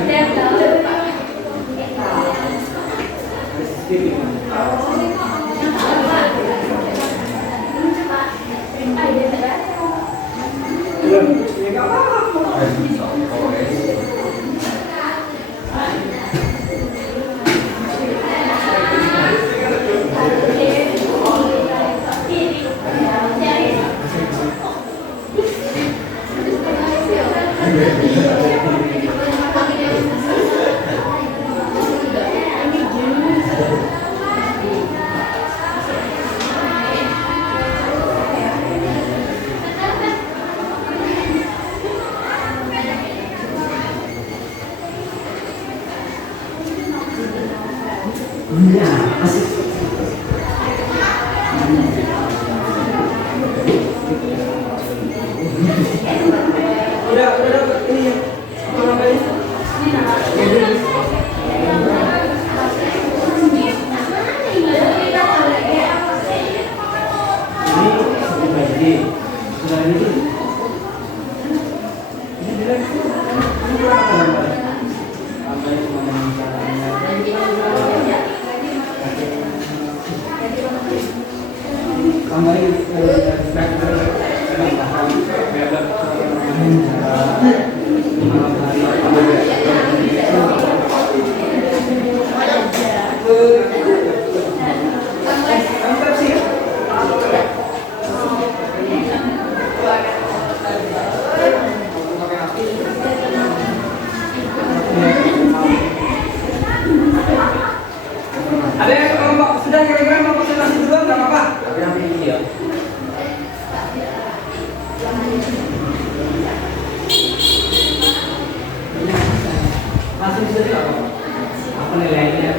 Iya, masih. Udah ini apa namanya? Ada yang kalau sudah kira-kira mau konsultasi duluan nggak apa-apa? Tapi nanti ini ya. Langsung bisa nggak apa-apa? Apa nilainya?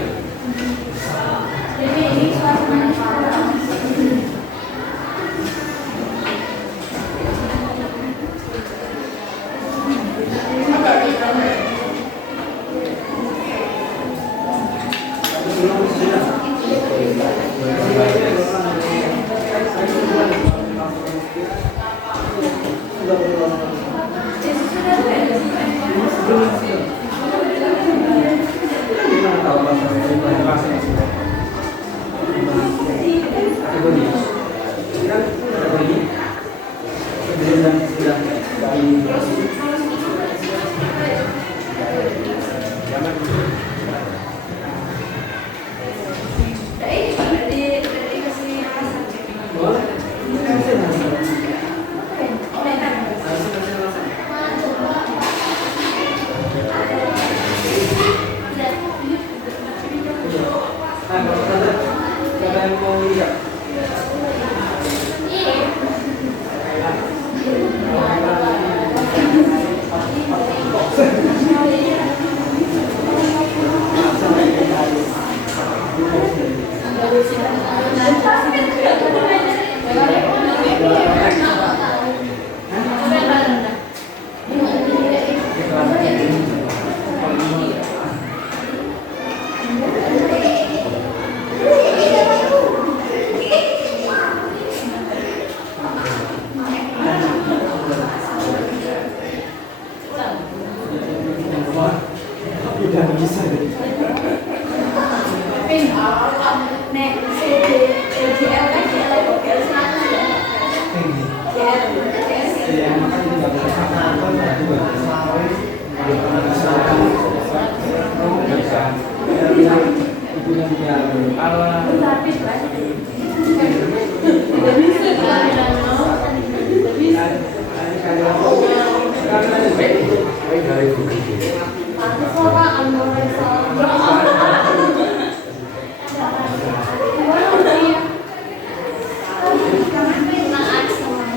Baik dari Google.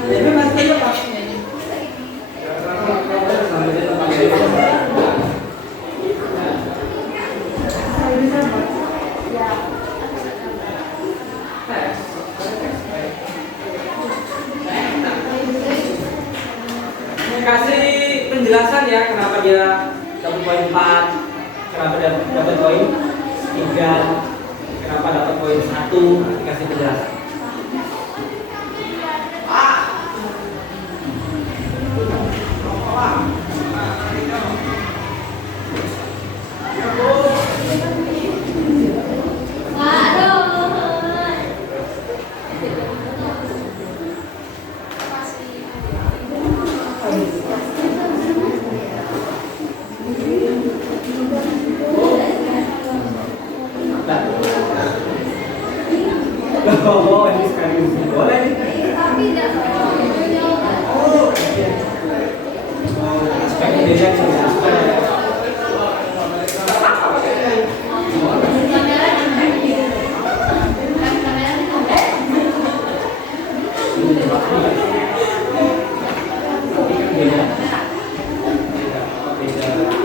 Jadi mas itu apa? Kasih penjelasan ya kenapa dia dapat poin 4, kenapa dia dapat poin 3, kenapa dapat poin 1, dikasih penjelasan. Oh, ini sekali boleh nih. Oh, aspeknya beda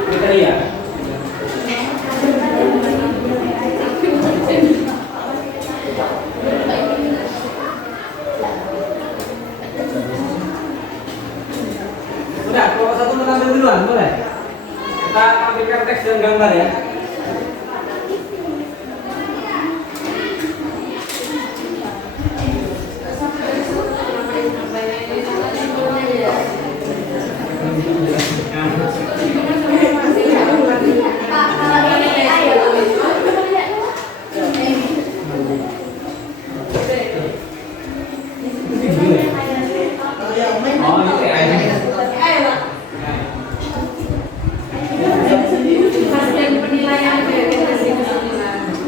kriteria. Udah, kelompok 1 menampil duluan, boleh? Kita tampilkan teks dan gambar ya. Oh, ini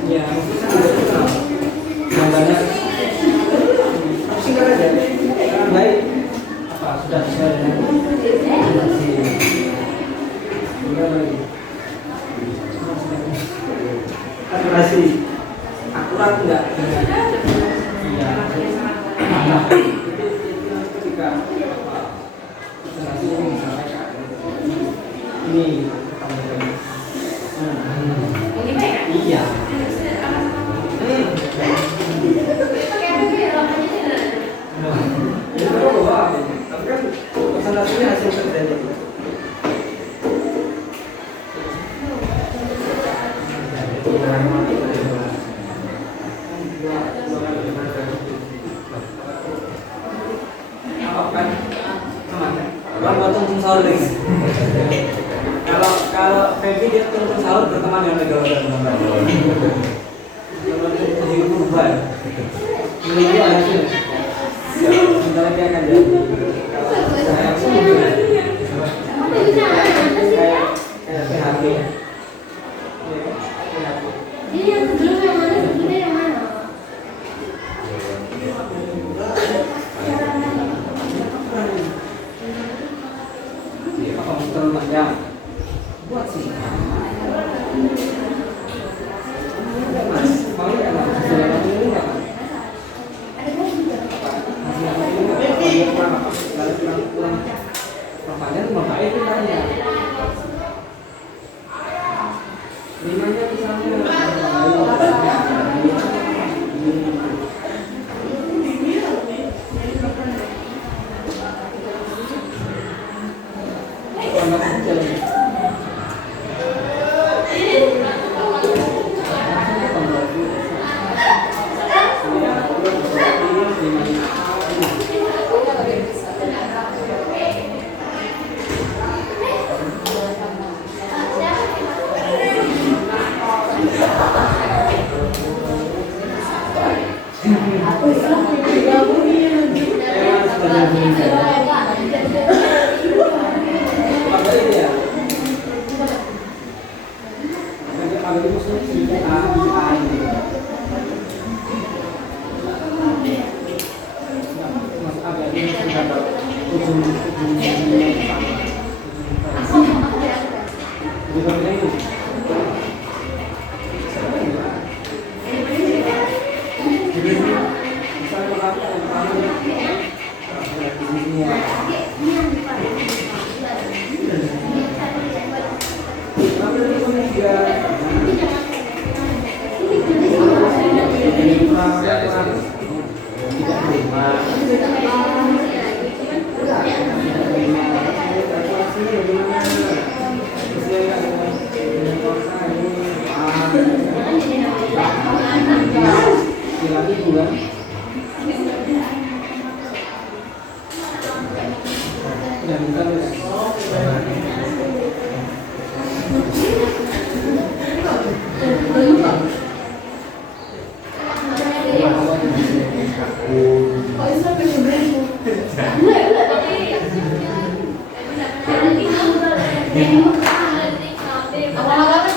ya, gambarnya singkat aja. Baik, apa sudah sesuai dengan akurasi akurat enggak? Iya. Nah, ketika akurasi ini disampaikan ini iya. Tapi kan presentasinya hasil kerja itu. Kan orang buat tunggu sahur nih. Kalau Feby dia tunggu sahur berteman dengan negara dan kalau jadi kurban menuju hasil. Sebentar lagi akan jadi. Kalau saya kayak PHP. Jadi yang sebelum yang mana sebelumnya yang mana? Terlalu panjang buat sih mas mau ya ini nggak perpanjang mau baik itu tanya limanya misalnya bagian itu. Jadi misalnya pertama yang pertama ini semua. Tapi ini pun juga tidak terima.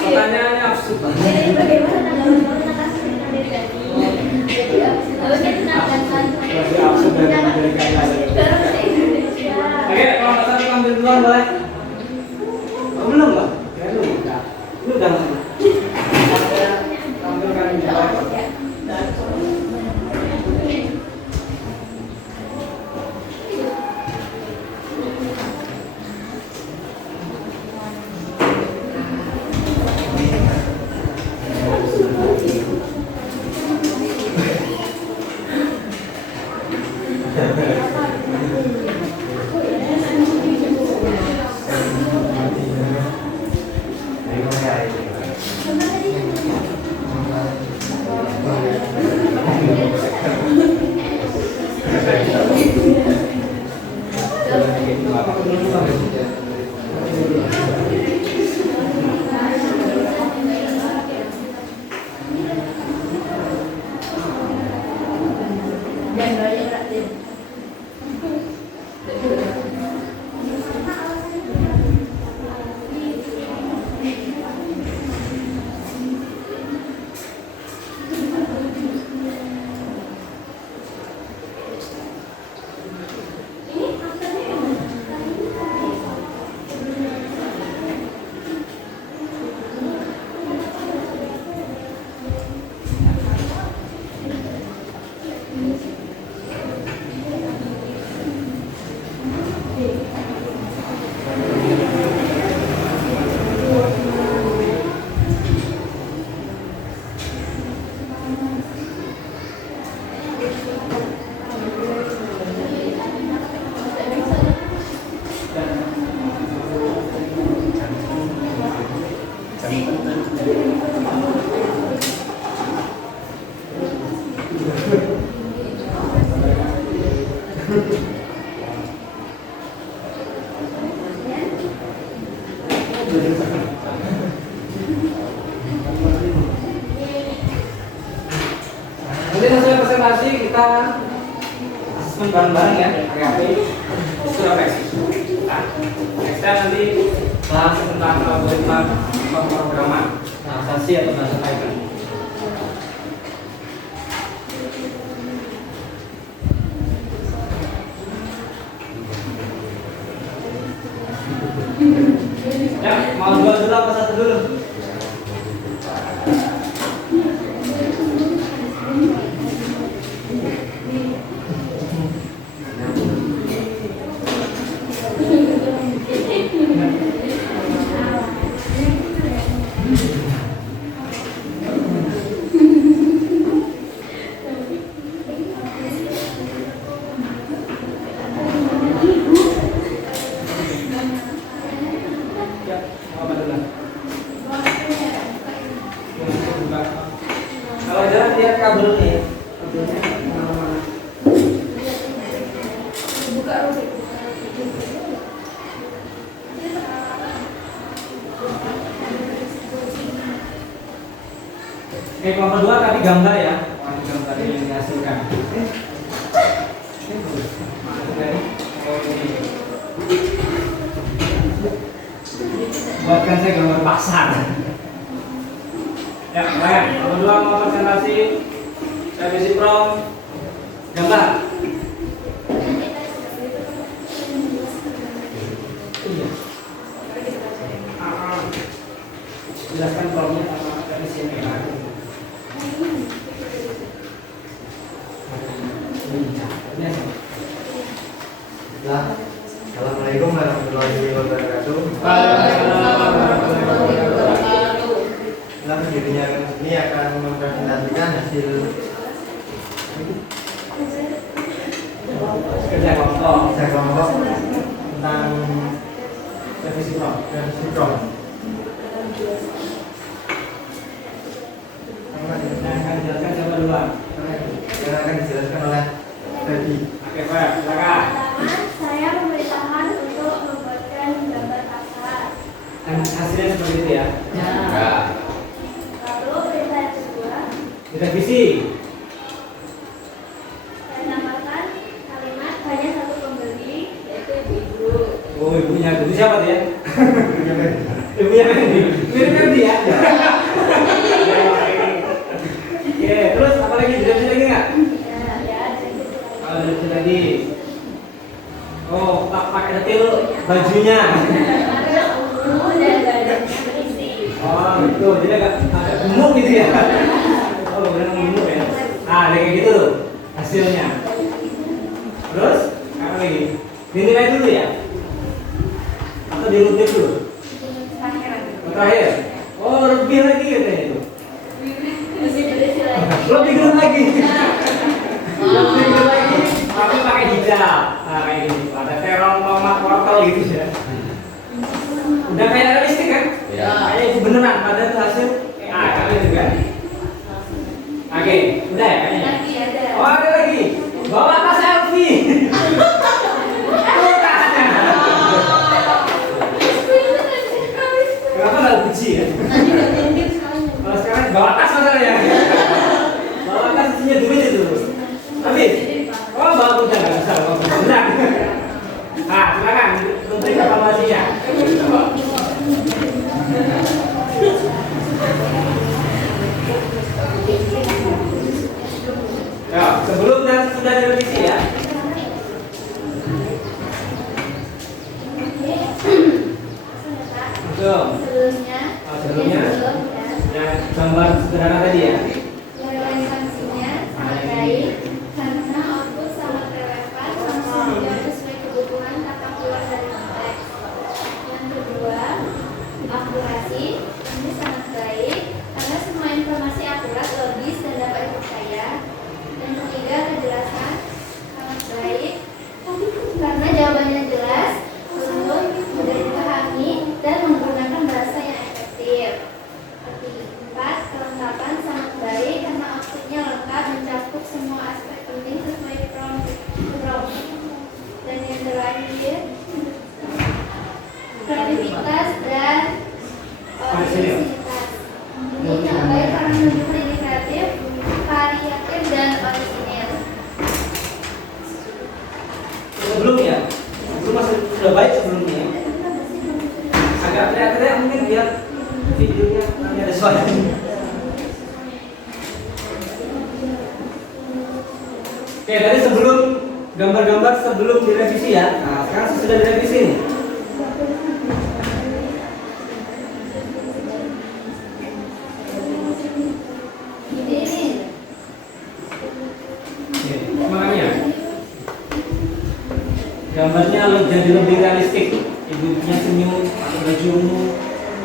Pertanyaannya absurd. Lebih absurd dari Amerika ya. Oke, kalau nggak salah ambil duluan boleh. Oh, belum loh. Ya lu udah. Lu udah masuk. Saya tampilkan di bawah. Nanti sesuai presentasi kita asesmen bareng-bareng ya, pakai HP, sudah praktis. Nah, next time nanti bahas tentang algoritma pemrograman, transaksi atau bahasa Python. Ya, mau dua dulu apa satu dulu? Kalau jalan lihat kabelnya, kabelnya kemana-mana. Oke, kelompok kedua tadi gambar ya, gambar yang dihasilkan. Buatkan saya gambar pasar. Ya, baik. Nomor 2 mau presentasi revisi prom gambar. Iya. jelaskan formnya sama efisiennya. Nah, Assalamualaikum warahmatullahi wabarakatuh. Dalam dirinya ini akan mempresentasikan hasil Kerja kelompok tentang revisi prom. revisi prom. Yang akan dijelaskan siapa duluan? Yang akan dijelaskan oleh Feby. Oke, Pak, silakan. Pertama, saya memerintahkan untuk membuatkan gambar kasar. Dan hasilnya seperti itu ya. Ya. Lalu perintah yang kedua, Direvisi. saya tambahkan kalimat hanya satu pembeli, yaitu ibu. Oh, ibunya dulu siapa tuh ya? Ibunya Fendi. Mirip Fendi ya. Oke, terus apa lagi? Direvisi lagi nggak? Ya, jadi Kalau direvisi lagi. Oh, pakai detail bajunya. ada ungu dan badannya berisi. Oh, gitu. Jadi agak gemuk gitu ya. Oh, benar gemuk ya. Ah, kayak gitu tuh hasilnya. Terus apa lagi? Dinilai dulu ya? Atau dirunut dulu? Terakhir. Oh, lebih lagi katanya itu. Lebih berisi lagi. Lebih gelap lagi. Lebih gelap lagi. Tapi pakai hijab. Nah, kayak gini. Ada terong, tomat, wortel gitu ya. Udah kayak realistik kan? Ya. Kayak itu beneran. Padahal itu hasil kayak gitu kan? Oke, udah ya kayaknya. Lagi ada. Oh, ada lagi. Bawa tas selfie. Tuh tasnya. Kenapa nggak Gucci ya? Kalau sekarang bawa tas masalahnya. Bawa tas isinya duit itu. Tapi, oh bawa kuda nggak bisa, bawa kuda. Benar. Nah, silakan untuk evaluasinya. Ya, sebelum dan sudah direvisi ya. Betul. Sebelumnya, Oh, sebelumnya. ya. Yang gambar sederhana tadi ya. Relevansinya sangat baik karena output sangat relevan langsung dijawab sesuai kebutuhan tanpa keluar dari konteks. Yang kedua, akurasi ini sangat baik karena semua informasi akurat, logis dan dapat dipercaya. Yang ketiga, kejelasan sangat baik karena jawabannya jelas, lembut, mudah dipahami dan menggunakan bahasa yang efektif. Keempat, kelengkapan sangat baik karena outputnya lengkap mencakup semua aspek penting sesuai prompt. Dan yang terakhir, kreativitas dan originalitas. Ini yang baik karena mendukung ide kreatif, variatif dan orisinil. Sebelumnya, itu masih sudah baik sebelumnya. Agak teriak-teriak mungkin biar videonya nanti ada suaranya. Oke, tadi sebelum gambar-gambar sebelum direvisi ya. Nah, sekarang sudah direvisi nih. Ini Oke, makanya gambarnya jadi lebih realistik. Ibunya senyum, pakai baju ungu,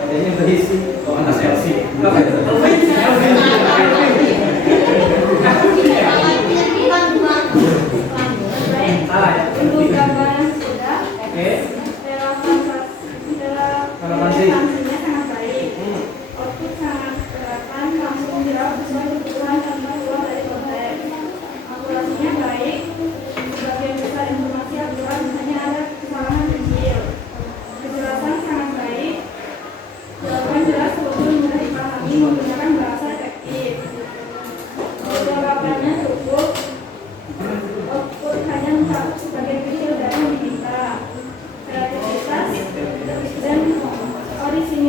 badannya berisi, bawa tas selfie. Salah ya? untuk gambaran sudah Oke. relevansinya sangat baik. Output sangat relevan, langsung dijawab sesuai kebutuhan tanpa keluar dari konteks. Akurasinya baik, sebagian besar informasi akurat hanya ada kesalahan kecil. Kejelasan sangat baik, jawaban jelas betul mudah dipahami menggunakan bahasa efektif. Jawabannya cukup, output hanya mencakup sebagian kecil dari yang diminta. Kreativitas dan orisinilitas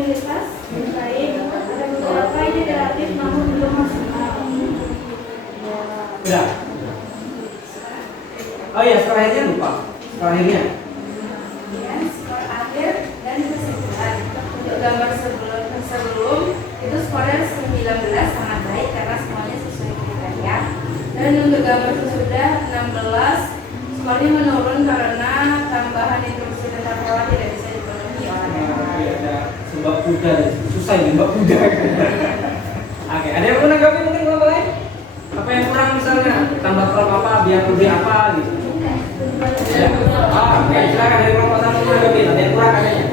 Skornya menurun karena tambahan instruksi tentang hewan tidak bisa dipenuhi oleh Ada sebab kuda, susah ini sebab kuda. Oke, ada yang mau nanggapi mungkin kelompok lain? Apa yang kurang misalnya? Tambah prop apa biar lebih apa gitu? Ya. Oke, silakan dari kelompok satu menanggapi. Ada yang kurang katanya?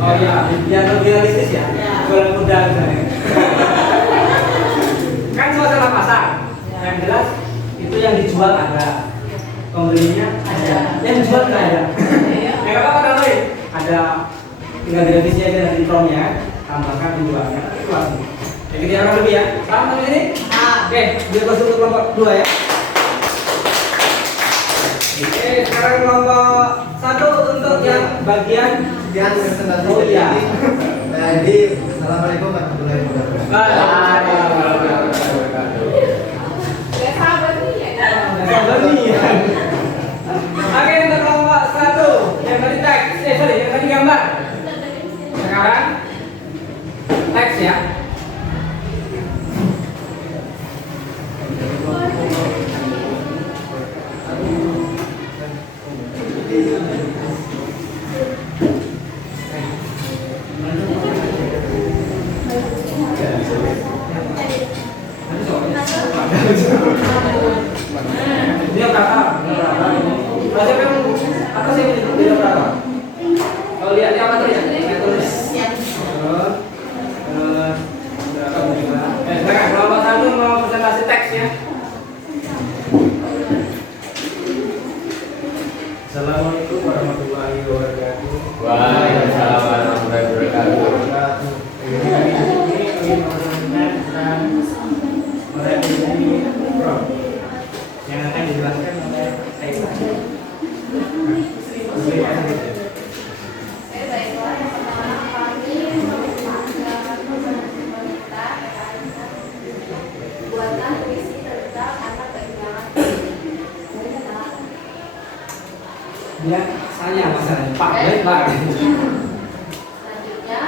Oh iya, biar lebih realistis ya. Jualan kuda misalnya. Kan suasana pasar. Yang jelas itu yang dijual ada, pembelinya ada, yang dijual nggak ada. Ya nggak apa-apa kalau ada, tinggal direvisi aja nanti promnya, tambahkan penjualnya, itu langsung. Jadi kita akan lebih ya. Paham sampai sini? Oke, biar masuk ke kelompok 2 ya. Oke, sekarang kelompok 1 untuk yang bagian Yang presentasi oh iya. Jadi, assalamualaikum warahmatullahi wabarakatuh. Gak sabar nih ya. Oke, untuk kelompok 1 yang tadi teks, yang tadi gambar. Sekarang teks ya. Dia kata, siapa yang apa sih ini? Dia berapa? Kalau lihat yang apa tadi ya? Yang tulis. Berapa bagaimana? Sekarang kelompok 1 mau presentasi teks ya. Assalamualaikum warahmatullahi wabarakatuh. Waalaikumsalam warahmatullahi wabarakatuh. Yang akan dijelaskan oleh Saifah. Baiklah, yang pertama kami meminta buatan puisi tentang anak kehilangan. Dia saya masalahnya Pak, baik Pak. Selanjutnya,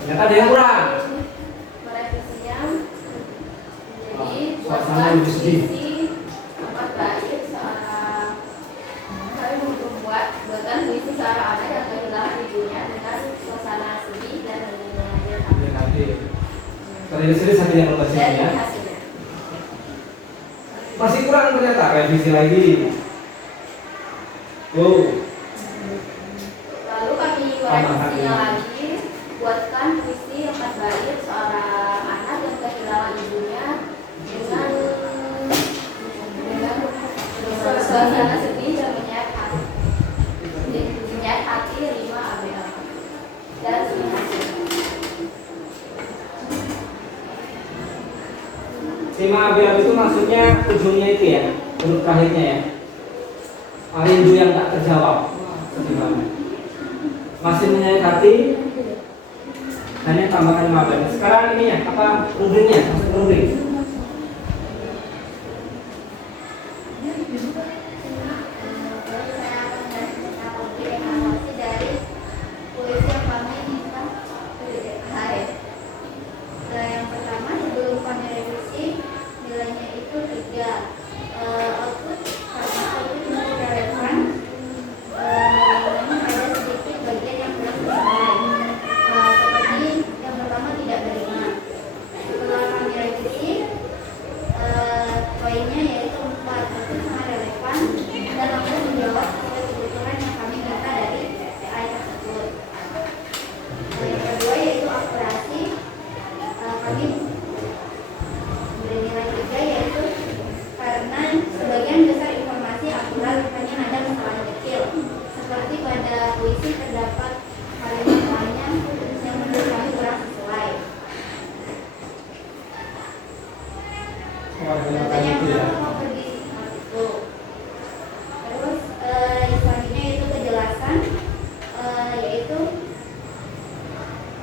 Ternyata ada yang kurang. merevisinya menjadi Suasana buatan lebih sedih. puisi tempat baik seorang kami membuat buatan puisi seorang anak yang kehilangan ibunya dengan suasana sedih dan menyenangkan. Kalau dari sini saya yang Dan membacanya. hasilnya. Masih kurang ternyata revisi lagi. Oh, Lalu kami merevisinya lagi, buatkan puisi yang terbaik seorang anak yang kehilangan ibunya dengan suasana sedih dan menyayat hati 5 ABL dan hasil. 5 ABL itu maksudnya ujungnya itu ya, huruf terakhirnya ya. Rindu yang tak terjawab. Bagaimana? Masih menyayat hati, hanya tambahkan 15. Sekarang ini ya, apa rubriknya? Maksud rubrik. Saya akan menjelaskan rubrik evaluasi dari puisi yang kami minta hari. Yang pertama, sebelum kami revisi, nilainya itu 3. Output karena output tidak relevan. Ada sedikit bagian yang kurang sesuai. Seperti yang pertama tidak beriman. Setelah kami revisi, poinnya yaitu 4. Itu sangat relevan dan mampu menjawab sesuai kebutuhan yang kami minta dari PPI tersebut. Yang kedua yaitu akurasi. Kami beri nilai 3 yaitu karena sebagian besar informasi akurat hanya ada kesalahan kecil, seperti pada puisi terdapat kalimat-kalimat yang menurut kami kurang sesuai. Contohnya yang pertama mau pergi itu. Terus selanjutnya itu kejelasan, yaitu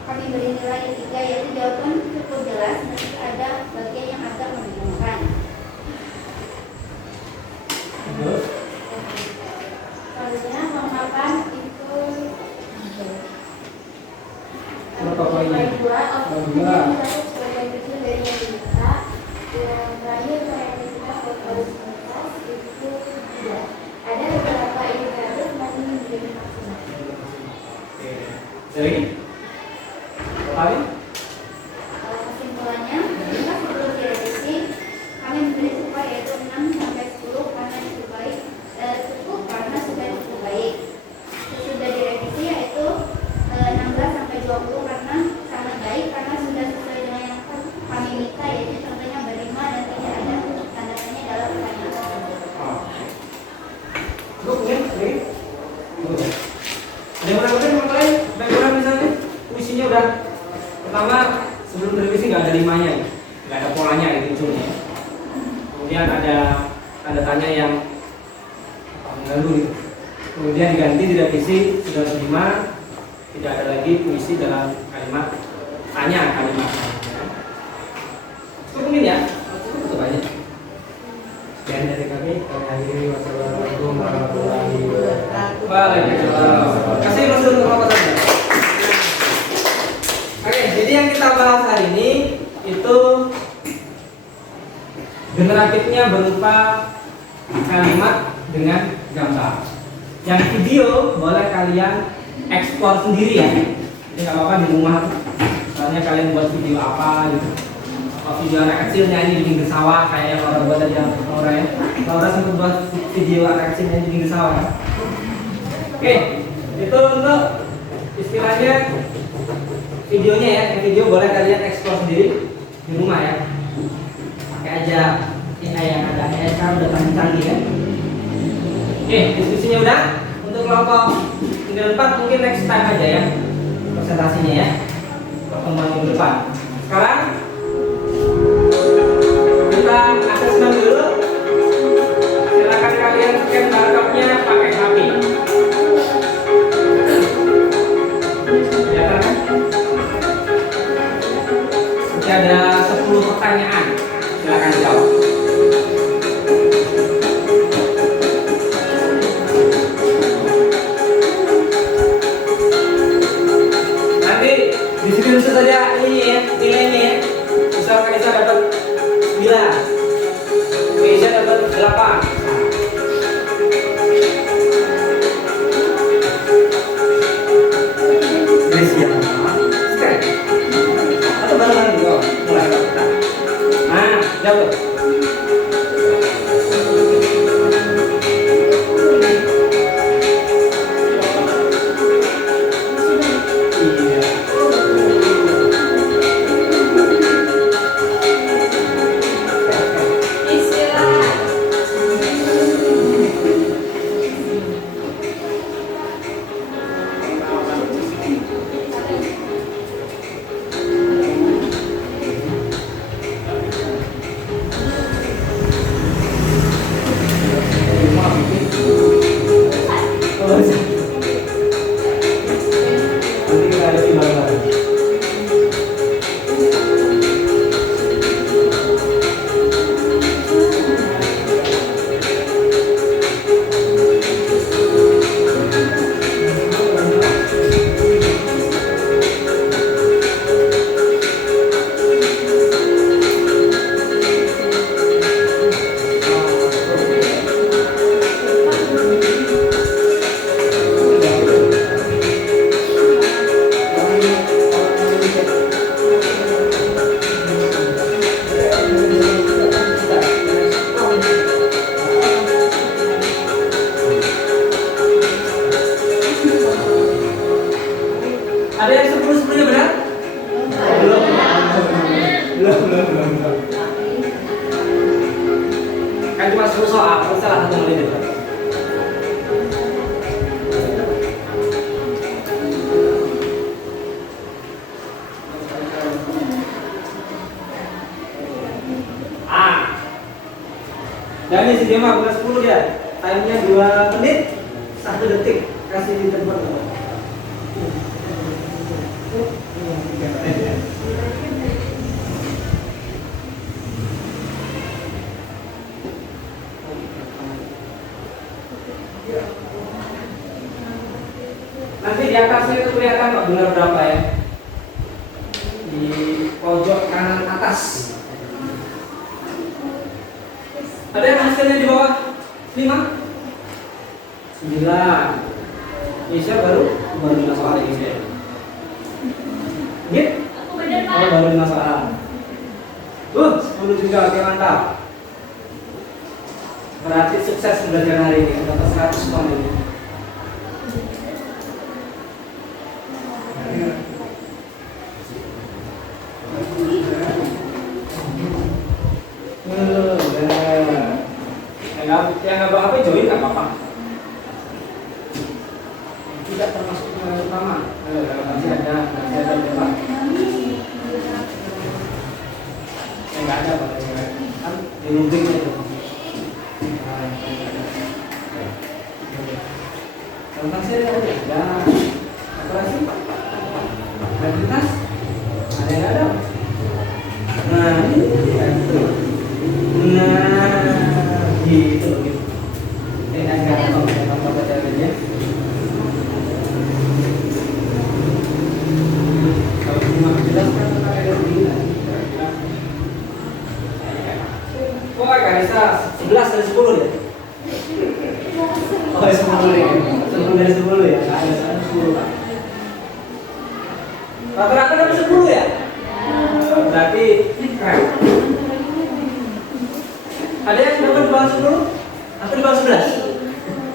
kami beri nilai 3 yaitu jawaban cukup jelas meski ada bagian yang agak membingungkan. Selanjutnya pengungkapan itu Berapa poinnya? poin 2, outputnya satu sebagai kecil dari yang diminta. Yang terakhir Jadi, kali Kesimpulannya, jika sebelum direvisi, kami memberi skor yaitu 6 sampai 10 karena cukup baik, cukup karena sudah cukup baik. Sesudah direvisi yaitu 16 sampai 20 karena sangat baik karena sudah sesuai dengan yang kami minta, yaitu contohnya berima dan tidak ada tanda tanya dalam pertanyaan tersebut. Cukup mungkin, lagi. Ada yang menanggapi teman lain? Background misalnya, puisinya udah pertama sebelum direvisi nggak ada limanya, nggak ada polanya gitu ujungnya. Kemudian ada tanda tanya yang mengganggu gitu. Kemudian diganti direvisi sudah terima, tidak ada lagi puisi dalam kalimat tanya kalimat. Cukup mungkin ya, cukup aja. Dan dari kami akhiri. Wassalamualaikum warahmatullahi wabarakatuh. Waalaikumsalam. Kasih Mas untuk apa saja. Oke, jadi yang kita bahas hari ini itu generatifnya berupa kalimat dengan gambar. Yang video boleh kalian ekspor sendiri ya. Jadi nggak apa-apa di rumah. Misalnya kalian buat video apa gitu. Kalau video anak kecil nyanyi di pinggir sawah kayak yang Laura buat tadi yang Laura ya. Laura sempat buat video anak kecil nyanyi di pinggir sawah. Ya? Oke, itu untuk istilahnya videonya ya. Yang video boleh kalian ekspor sendiri di rumah ya. Pakai aja AI yang ada. AI sekarang udah canggih ya. Oke, diskusinya udah. Untuk kelompok 94 mungkin next time aja ya presentasinya ya. Pertemuan minggu depan. Sekarang kita asesmen dulu. Silakan kalian scan barcode-nya pakai HP. Kelihatan kan? Nanti ada 10 pertanyaan. Silakan jawab. Nanti di screenshot saja ini ya, nilainya ya. Misal Kaisa dapat 9, Kaisa dapat 8. Ini siapa? Scan. Atau bareng-bareng dulu. Mulai kita. Nah, jawab. Iya. Nanti kita ada bareng-bareng. Ada yang 10-10-nya benar? Belum. Kan cuma 10 soal, salah satu menit itu. Dan ini si Dema bukan 10 dia. Time-nya 2 menit 1 detik. Kasih di tempat. Nanti di atasnya itu kelihatan kok benar berapa ya. Di pojok kanan atas. Ada yang hasilnya di bawah 5? 9. Isya baru 5 soal ini saya. Git? Aku bener Oh, Pak. baru 5 soal. 10 juga, oke mantap. Berarti sukses pembelajaran hari ini, dapat 100 poin ini. Yang nggak bawa HP join nggak apa-apa. Tidak termasuk yang utama. Masih ada depan. Nggak ada Pak. Kan di rubiknya itu. Tentang seri ada. Apa lagi? Kuantitas ada yang ada. Nah, itu. Nah, gitu. Ini agak apa caranya? Kalau cuma jelaskan tentang energi, kok agak bisa 11 dari 10 ya? Oh, 10 ya. 10 dari 10 ya? Nggak ada 10 Pak. Rata-rata dapat 10 ya? Berarti keren. Ada yang dapat di bawah 10? Atau di bawah 11?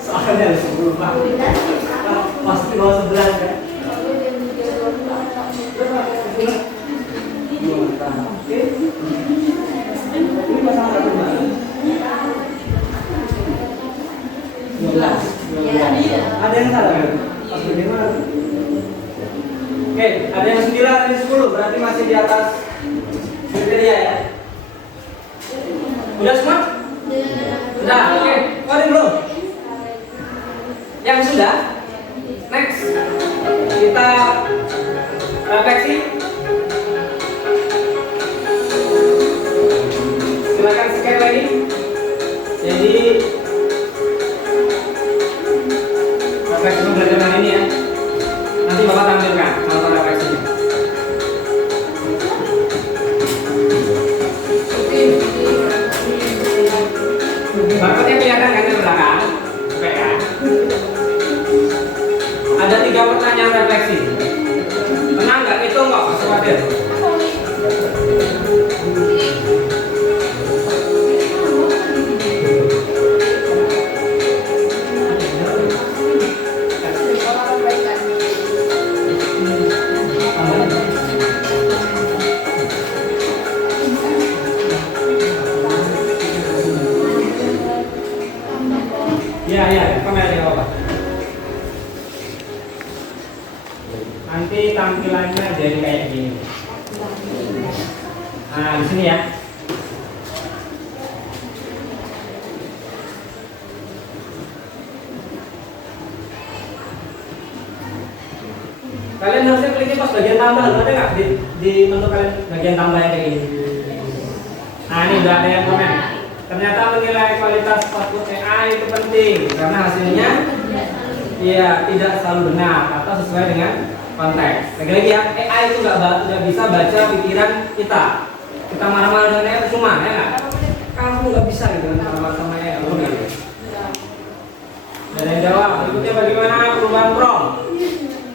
Soalnya ada 10 Pak. Pasti di bawah 11 kan? Oke. Ini pasangan berapa Mbak? 12. Ada yang salah kan? Pas bagaimana? Oke, ada yang 9 dari 10, berarti masih di atas kriteria ya. Udah semua? Sudah, oke. Ada belum? Yang sudah? Next. Kita refleksi. Silakan sekali lagi. Jadi refleksi pembelajaran ini ya. Nanti Bapak tampilkan contoh refleksinya. Barcode-nya kelihatan kan di belakang? Oke ya. Ada 3 pertanyaan refleksi. Tenang nggak? Itu nggak usah khawatir. Ya, komen ya Bapak. Nanti tampilannya jadi kayak gini. Nah, di sini ya. Kalian harusnya kliknya pas bagian tambah, ada nggak di menu kalian bagian tambah yang kayak gini? Nah, ini udah ada yang komen. Ternyata menilai kualitas output AI itu penting karena hasilnya tidak selalu benar atau sesuai dengan konteks. Lagi-lagi ya, AI itu nggak bisa baca pikiran kita. Kita marah-marah dengan AI cuma ya nggak? Kamu nggak bisa gitu kan marah-marah sama AI. Dan yang jawab berikutnya, bagaimana perubahan prompt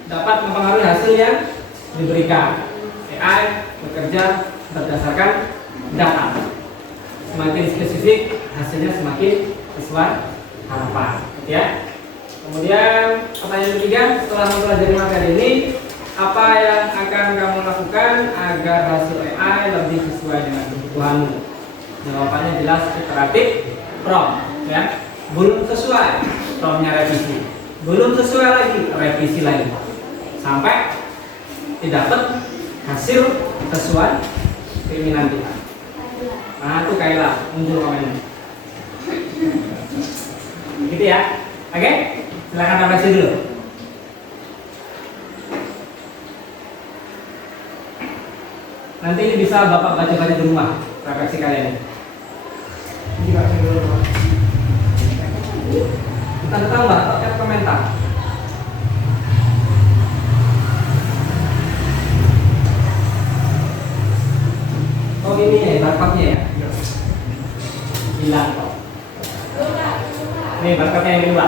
dapat mempengaruhi hasil yang diberikan. AI bekerja berdasarkan data. Semakin spesifik, hasilnya semakin sesuai harapan, ya. Kemudian pertanyaan ketiga, setelah mempelajari materi ini, apa yang akan kamu lakukan agar hasil AI lebih sesuai dengan kebutuhanmu? Jawabannya jelas, iteratif, prompt, ya. Belum sesuai, promptnya revisi. Belum sesuai lagi, revisi lagi, sampai dapat hasil sesuai keinginan kita. Nah, itu Kaila, muncul komennya. Gitu ya. Oke? Silakan refleksi dulu. Nanti ini bisa Bapak baca-baca di rumah, refleksi kalian ini. Kita tambah atau komentar. Oh, ini ya, barcode-nya ya. Hilang kok. Nih barcode-nya yang kedua.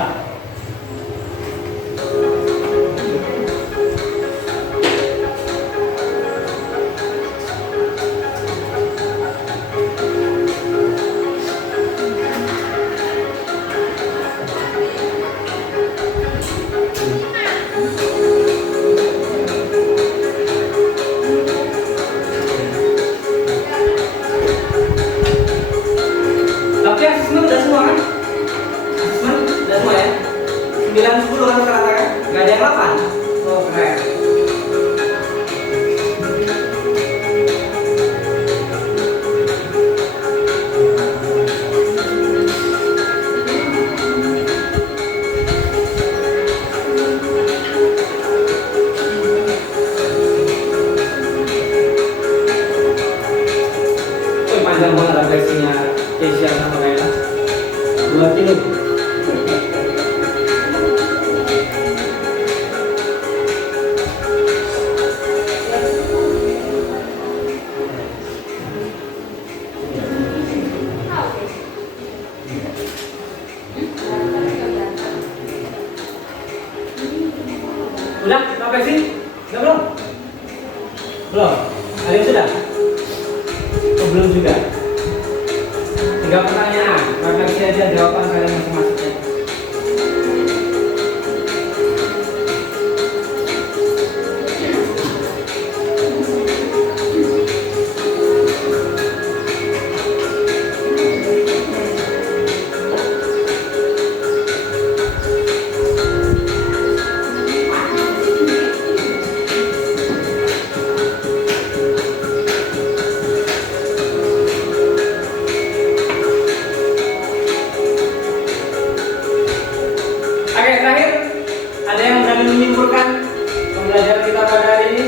ada yang 8. Oh, keren. Panjang banget refleksinya Keisha sama Kayla 2 kilo. Udah refleksi? Udah belum? Belum? Ada yang sudah? Oh, belum juga. 3 pertanyaan, refleksi aja jawaban kalian masing-masing. Oke, terakhir ada yang berani menyimpulkan pembelajaran kita pada hari ini?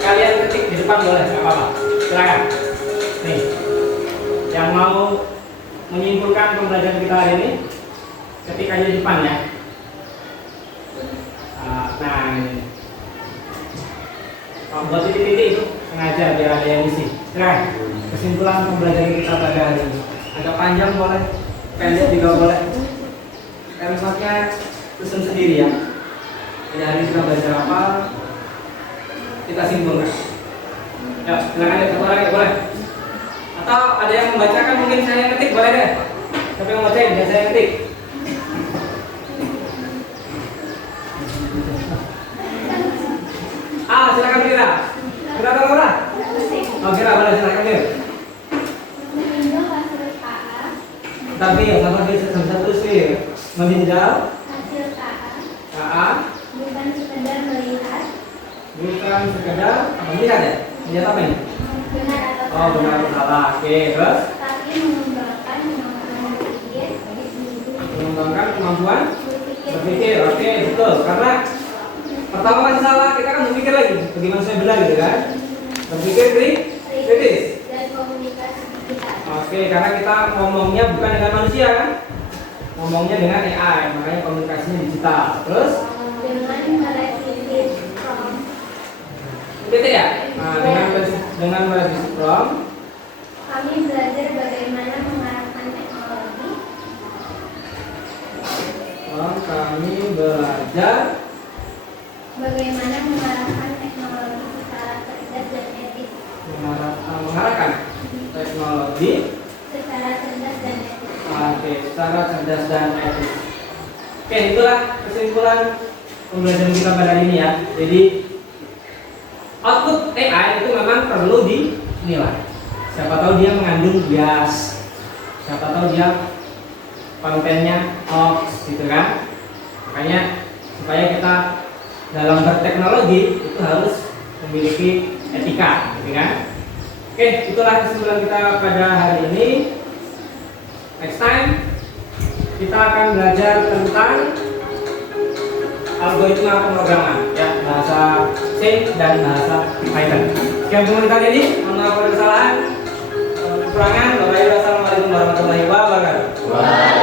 Kalian ketik di depan boleh, nggak apa-apa. Silakan. Nih, yang mau menyimpulkan pembelajaran kita hari ini, ketik aja di depan ya. Nah, ini. Kalau buat titik-titik itu sengaja biar ada yang isi. Silakan. Kesimpulan pembelajaran kita pada hari ini. Agak panjang boleh, pendek juga boleh. Kalimatnya susun sendiri ya. Ini hari kita belajar apa? Kita simpulkan. Ya, silakan ya, satu lagi boleh. Atau ada yang membacakan, mungkin saya ketik boleh deh. Tapi yang bacain biar saya ketik. Silakan Kira. Kira atau Laura? Oh, Kira boleh, silakan Kira. Meninjau hasil KA. Tapi ya sama bisa satu sih. Meninjau Hasil KA bukan sekedar melihat bukan sekedar melihat ya. Melihat apa ini? benar atau Oh, benar atau salah. Oke, terus tapi mengembangkan kemampuan berpikir mengembangkan kemampuan berpikir berpikir. Oke, betul. Karena pertama kan salah, kita kan berpikir lagi bagaimana saya benar gitu kan. Berpikir kritis. dan komunikasi kita. Oke, karena kita ngomongnya bukan dengan manusia kan, ngomongnya dengan AI, makanya komunikasinya digital. Terus Dengan merevisi prompt gitu ya. Nah, dengan merevisi prompt, kami belajar bagaimana mengarahkan teknologi kami belajar bagaimana mengarahkan teknologi secara cerdas dan etis mengarahkan teknologi secara cerdas dan etis. Oke, secara cerdas dan etis. Oke, itulah kesimpulan pembelajaran kita pada hari ini ya. Jadi output AI itu memang perlu dinilai. Siapa tahu dia mengandung bias, siapa tahu dia kontennya hoax gitu kan. Makanya supaya kita dalam berteknologi itu harus memiliki etika, gitu kan? Oke, itulah kesimpulan kita pada hari ini. Next time kita akan belajar tentang algoritma pemrograman, ya, bahasa C dan bahasa Python. Sekian pengumuman kali ini. Mohon maaf kalau ada kesalahan, kekurangan. Wassalamualaikum warahmatullahi wabarakatuh.